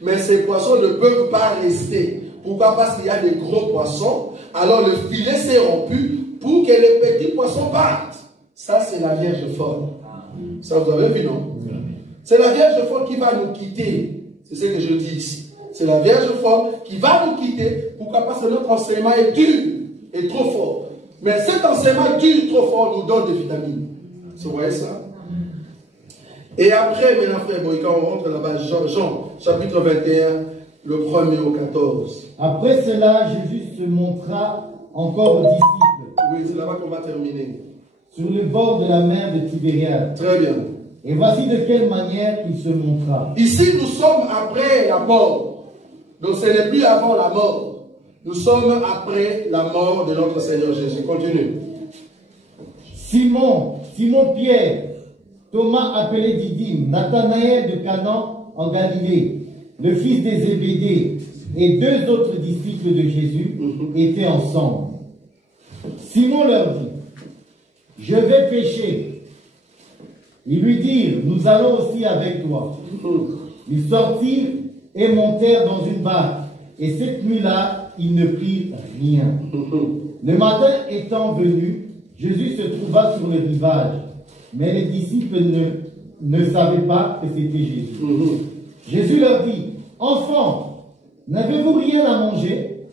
Mais ces poissons ne peuvent pas rester. Pourquoi? Parce qu'il y a des gros poissons. Alors le filet s'est rompu pour que les petits poissons partent. Ça, c'est la Vierge folle. Ça, vous avez vu, non? C'est la Vierge folle qui va nous quitter. C'est ce que je dis ici. C'est la Vierge folle qui va nous quitter. Pourquoi? Parce que notre enseignement est dur et trop fort. Mais cet enseignement dur et trop fort nous donne des vitamines. Vous voyez ça? Et après, maintenant, frère, bon, quand on rentre là-bas, Jean, chapitre 21, le 1er au 14. Après cela, Jésus se montra encore aux disciples. Oui, c'est là-bas qu'on va terminer. Sur le bord de la mer de Tibériade. Très bien. Et voici de quelle manière il se montra. Ici, nous sommes après la mort. Donc, ce n'est plus avant la mort. Nous sommes après la mort de notre Seigneur Jésus. Continue. Simon Pierre, Thomas appelé Didyme, Nathanaël de Canaan en Galilée, le fils des Zébédée, et 2 autres disciples de Jésus étaient ensemble. Simon leur dit, je vais pêcher. Ils lui dirent, nous allons aussi avec toi. Ils sortirent et montèrent dans une barque. Et cette nuit-là, ils ne prirent rien. Le matin étant venu, Jésus se trouva sur le rivage. Mais les disciples ne savaient pas que c'était Jésus. Jésus leur dit, enfants, n'avez-vous rien à manger?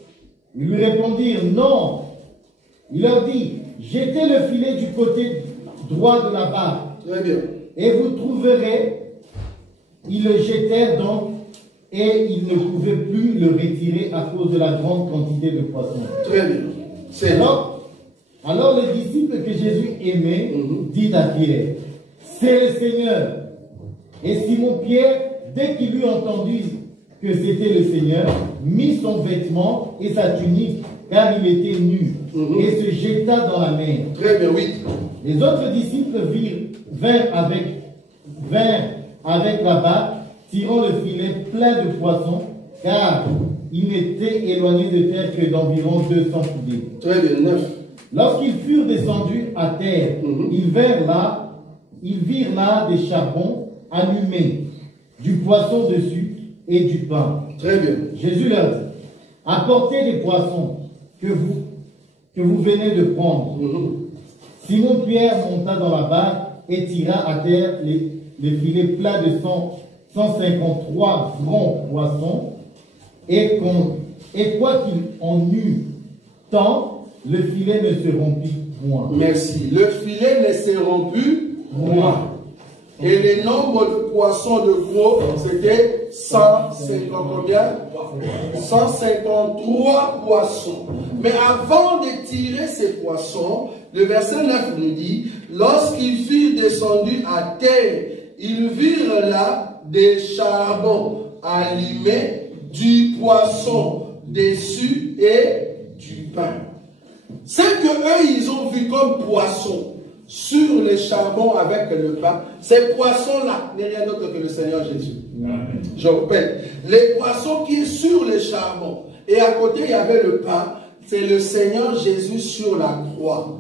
Ils lui répondirent, non. Il leur dit, jetez le filet du côté droit de la barque. Très bien. Et vous trouverez. Ils le jetèrent donc, et ils ne pouvaient plus le retirer à cause de la grande quantité de poissons. Très bien. Alors les disciples que Jésus aimait dit à Pierre, c'est le Seigneur. Et Simon-Pierre, dès qu'il eut entendu que c'était le Seigneur, mit son vêtement et sa tunique, car il était nu, et se jeta dans la mer. Très bien, oui. Les autres disciples vinrent avec la barque, tirant le filet plein de poissons, car il n'était éloigné de terre que d'environ 200 pieds. Très bien, 9. Lorsqu'ils furent descendus à terre, ils virent là des charbons allumés, du poisson dessus et du pain. Très bien. Jésus leur dit, apportez les poissons que vous venez de prendre. Simon-Pierre monta dans la barque et tira à terre les filets pleins de 153 grands poissons, et quoi qu'il en eût tant, le filet ne se rompit point. Merci. Le filet ne s'est rompu point. Et le nombre de poissons de gros, c'était 150 combien? 153 poissons. Mais avant de tirer ces poissons, le verset 9 nous dit, lorsqu'ils furent descendus à terre, ils virent là des charbons allumés, du poisson dessus et du pain. Ce que eux, ils ont vu comme poisson sur les charbons avec le pain, ces poissons-là n'est rien d'autre que le Seigneur Jésus. Amen. Je répète, les poissons qui sont sur les charbons, et à côté il y avait le pain, c'est le Seigneur Jésus sur la croix.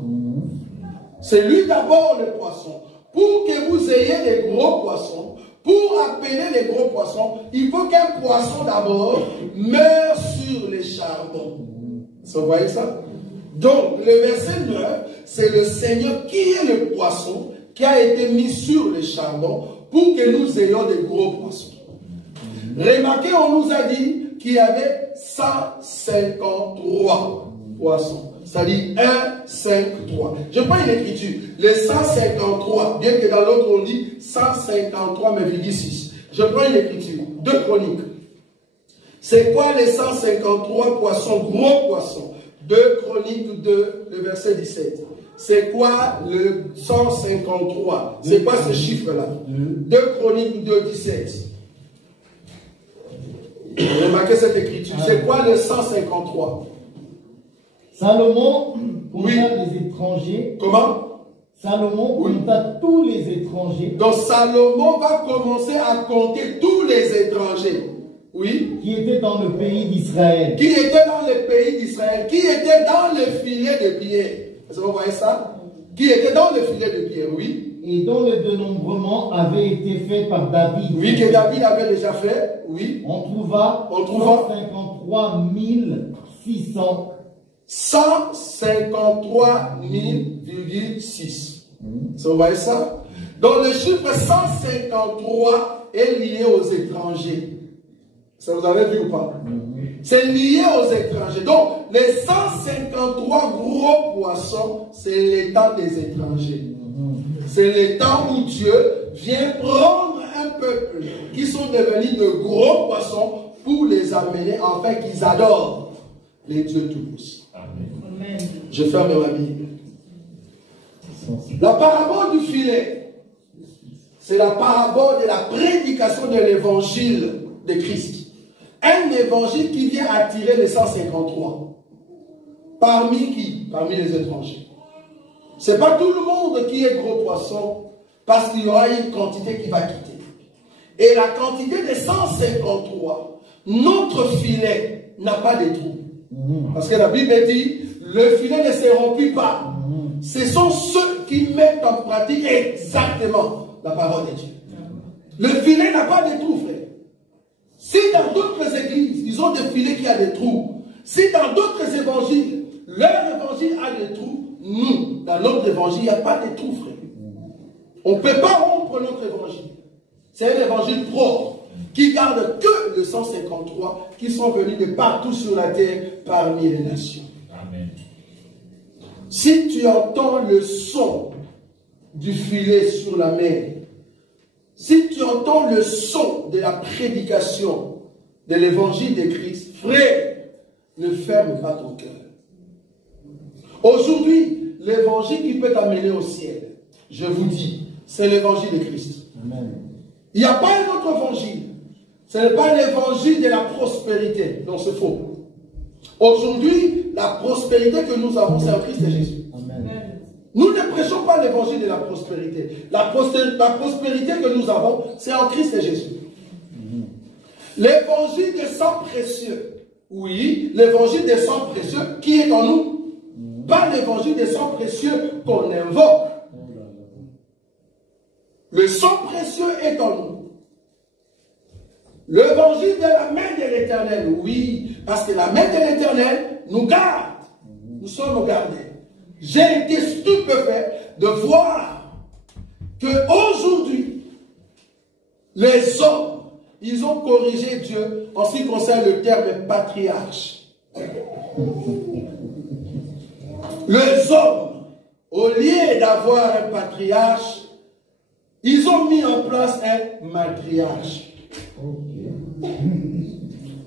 C'est lui d'abord le poisson. Pour que vous ayez des gros poissons, pour appeler les gros poissons, il faut qu'un poisson d'abord meure sur les charbons. Vous voyez ça? Donc, le verset 9, c'est le Seigneur qui est le poisson qui a été mis sur les charbons pour que nous ayons des gros poissons. Remarquez, on nous a dit qu'il y avait 153 poissons. C'est-à-dire 1, 5, 3. Je prends une écriture. Les 153, bien que dans l'autre on dit 153, mais virgule 6. Je prends une écriture. 2 Chroniques. C'est quoi les 153 poissons, gros poissons? 2 Chroniques 2, le verset 17. C'est quoi le 153? C'est quoi ce chiffre-là? 2 Chroniques 2, 17. Remarquez cette écriture. C'est quoi le 153? Salomon compta les étrangers. Comment? Salomon compta tous les étrangers. Donc Salomon va commencer à compter tous les étrangers. Oui. Qui étaient dans le pays d'Israël. Qui étaient dans le pays d'Israël. Qui étaient dans le filet de pierre. Est-ce que vous voyez ça? Qui étaient dans le filet de pierre, oui. Et dont le dénombrement avait été fait par David. Oui, que David avait déjà fait. Oui. On trouva 153 600. 153 000,6. Vous voyez ça? Donc le chiffre 153 est lié aux étrangers. Ça vous avez vu ou pas? C'est lié aux étrangers. Donc les 153 gros poissons, c'est les temps des étrangers. C'est le temps où Dieu vient prendre un peuple qui sont devenus de gros poissons pour les amener afin qu'ils adorent les dieux tous. Amen. Je ferme ma Bible. La parabole du filet, c'est la parabole de la prédication de l'évangile de Christ. Un évangile qui vient attirer les 153. Parmi qui? Parmi les étrangers. Ce n'est pas tout le monde qui est gros poisson, parce qu'il y aura une quantité qui va quitter. Et la quantité des 153 notre filet n'a pas de trous. Parce que la Bible dit, le filet ne se remplit pas. Ce sont ceux qui mettent en pratique exactement la parole de Dieu. Le filet n'a pas de trous, frère. Si dans d'autres églises, ils ont des filets qui ont des trous, si dans d'autres évangiles, leur évangile a des trous, nous, dans notre évangile, il n'y a pas de trous, frère. On ne peut pas rompre notre évangile. C'est un évangile propre qui garde que le 153 qui sont venus de partout sur la terre parmi les nations. Amen. Si tu entends le son du filet sur la mer, si tu entends le son de la prédication de l'évangile de Christ, frère, ne ferme pas ton cœur. Aujourd'hui, l'évangile qui peut t'amener au ciel, je vous dis, c'est l'évangile de Christ. Amen. Il n'y a pas un autre évangile. Ce n'est pas l'évangile de la prospérité. Non, c'est faux. Aujourd'hui, la prospérité que nous avons, c'est en Christ et Jésus. Amen. Nous ne prêchons pas l'évangile de la prospérité. La prospérité que nous avons, c'est en Christ et Jésus. L'évangile des sang précieux. Oui, l'évangile des sang précieux qui est en nous. Pas l'évangile des sang précieux qu'on invoque. Le sang précieux est en nous. L'évangile de la main de l'Éternel, oui, parce que la main de l'Éternel nous garde. Nous sommes gardés. J'ai été stupéfait de voir qu'aujourd'hui, les hommes, ils ont corrigé Dieu en ce qui concerne le terme patriarche. Les hommes, au lieu d'avoir un patriarche, ils ont mis en place un matriarche.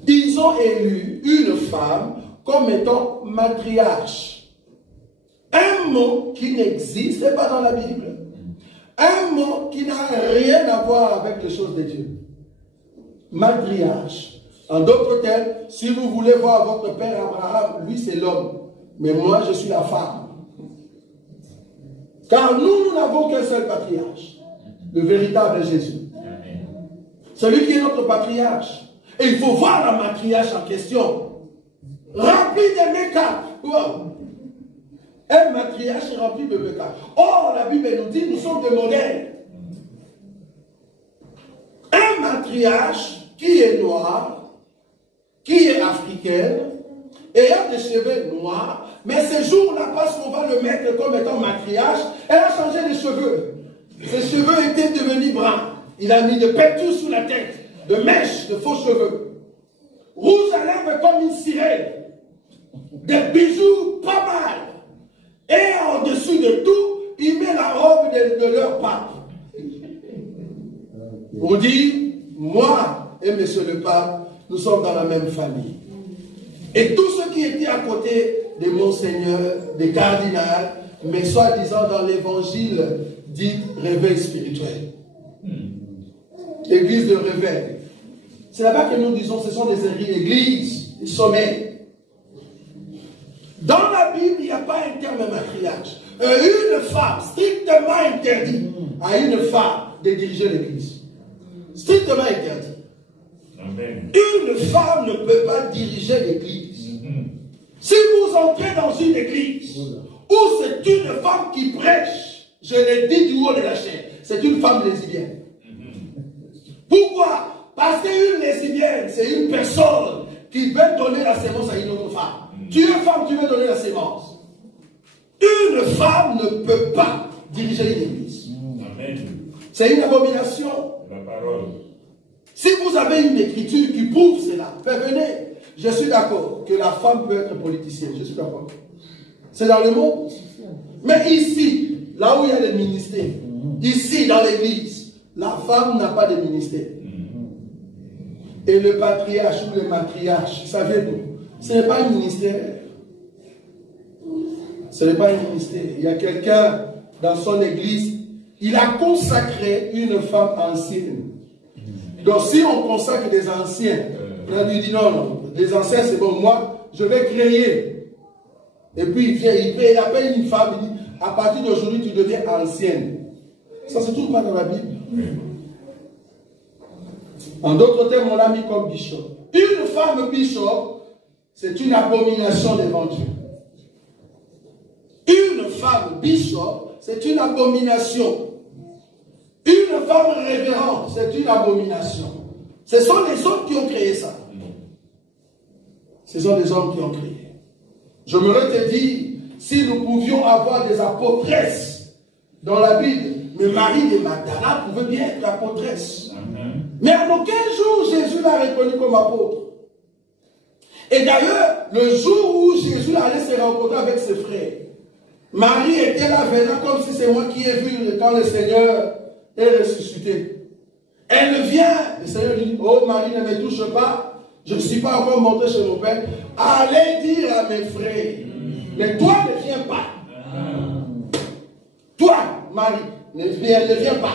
Ils ont élu une femme comme étant matriarche. Un mot qui n'existe pas dans la Bible. Un mot qui n'a rien à voir avec les choses de Dieu. Matriarche. En d'autres termes, si vous voulez voir votre père Abraham, lui c'est l'homme. Mais moi je suis la femme. Car nous n'avons qu'un seul patriarche. Le véritable Jésus. Celui qui est notre patriarche. Et il faut voir la matriarche en question. Remplie de mécas. Un matriarche rempli de mécas. Or, la Bible nous dit, nous sommes des modèles. Un matriarche qui est noir, qui est africaine, ayant des cheveux noirs, mais ce jour-là, parce qu'on va le mettre comme étant matriarche, elle a changé de cheveux. Ses cheveux étaient devenus bruns. Il a mis de peinture sur la tête, de mèches, de faux cheveux. Rouge à lèvres comme une sirène. Des bijoux pas mal. Et en-dessus de tout, il met la robe de leur pape. On dit, moi et monsieur le pape, nous sommes dans la même famille. Et tous ceux qui étaient à côté de monseigneur, des cardinals, mais soi-disant dans l'évangile dit réveil spirituel. L'église de réveil. C'est là-bas que nous disons, ce sont des églises, des sommets. Dans la Bible, il n'y a pas un terme matriarche. Une femme, strictement interdit à une femme de diriger l'église. Strictement interdit. Amen. Une femme ne peut pas diriger l'église. Si vous entrez dans une église où c'est une femme qui prêche, je l'ai dit du haut de la chair, c'est une femme lesbienne. Pourquoi? Parce qu'une lesbienne, c'est une personne qui veut donner la sémence à une autre femme. Tu es femme, tu veux donner la sémence. Une femme ne peut pas diriger une église. C'est une abomination. La parole. Si vous avez une écriture qui prouve cela, venez. Je suis d'accord que la femme peut être politicienne. Je suis d'accord. C'est dans le monde. Mais ici, là où il y a les ministères, ici dans l'église, la femme n'a pas de ministère. Et le patriarche ou le matriarche, savez-vous, ce n'est pas un ministère. Ce n'est pas un ministère. Il y a quelqu'un dans son église, il a consacré une femme ancienne. Donc si on consacre des anciens, on lui dit non, non, les anciens c'est bon, moi je vais créer. Et puis il vient, il appelle une femme, il dit, à partir d'aujourd'hui tu deviens ancienne. Ça se trouve pas dans la Bible. En d'autres termes, on l'a mis comme bishop. Une femme bishop, c'est une abomination devant Dieu. Une femme bishop, c'est une abomination. Une femme révérende, c'est une abomination. Ce sont les hommes qui ont créé ça. Ce sont les hommes qui ont créé. Je me te dire, si nous pouvions avoir des apôtresses dans la Bible, mais Marie de Magdala pouvait bien être apôtresse. Mais en aucun jour, Jésus l'a reconnu comme apôtre. Et d'ailleurs, le jour où Jésus allait se rencontrer avec ses frères, Marie était là venant comme si c'est moi qui ai vu quand le Seigneur est ressuscité. Elle vient, le Seigneur dit, oh Marie, ne me touche pas, je ne suis pas encore monté chez mon Père. Allez dire à mes frères, mais toi ne viens pas. Toi, Marie, ne viens pas.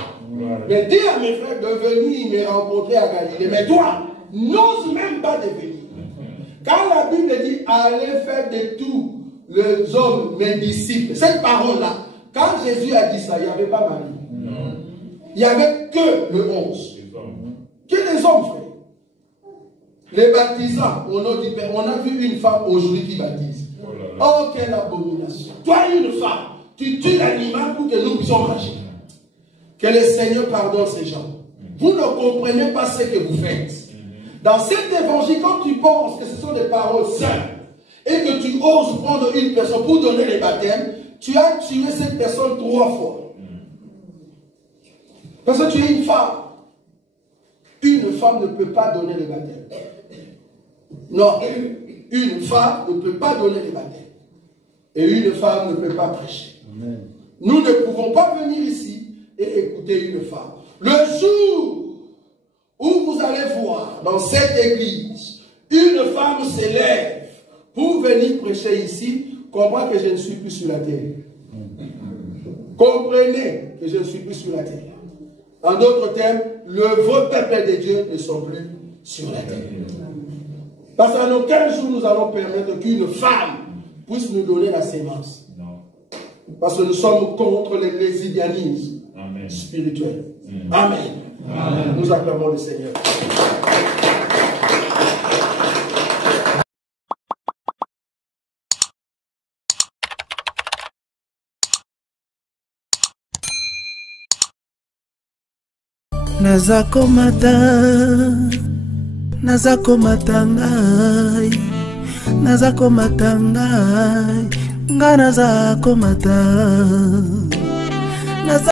Mais dis à mes frères de venir me rencontrer à Galilée. Mais toi, n'ose même pas de venir. Quand la Bible dit, allez faire de tous les hommes mes disciples, cette parole-là, quand Jésus a dit ça, il n'y avait pas Marie. Non. Il n'y avait que le 11. Que les hommes, frère. Les baptisants, au nom du Père, on a vu une femme aujourd'hui qui baptise. Oh, quelle abomination. Toi, une femme, tu tues l'animal pour que nous puissions manger. Que le Seigneur pardonne ces gens. Vous ne comprenez pas ce que vous faites. Dans cet évangile, quand tu penses que ce sont des paroles simples et que tu oses prendre une personne pour donner les baptêmes, tu as tué cette personne 3 fois. Parce que tu es une femme. Une femme ne peut pas donner les baptêmes. Non, une femme ne peut pas donner les baptêmes. Et une femme ne peut pas prêcher. Amen. Nous ne pouvons pas venir ici et écouter une femme. Le jour où vous allez voir dans cette église, une femme s'élève pour venir prêcher ici, comprenez que je ne suis plus sur la terre. Comprenez que je ne suis plus sur la terre. En d'autres termes, vos peuples de Dieu ne sont plus sur la terre. Parce qu'en aucun jour nous allons permettre qu'une femme puisse nous donner la sémence. Parce que nous sommes contre les lésidianismes spirituels. Amen. Amen. Nous acclamons le Seigneur. Nazakomata ngai, nazakomata ngai, nga nazakomata.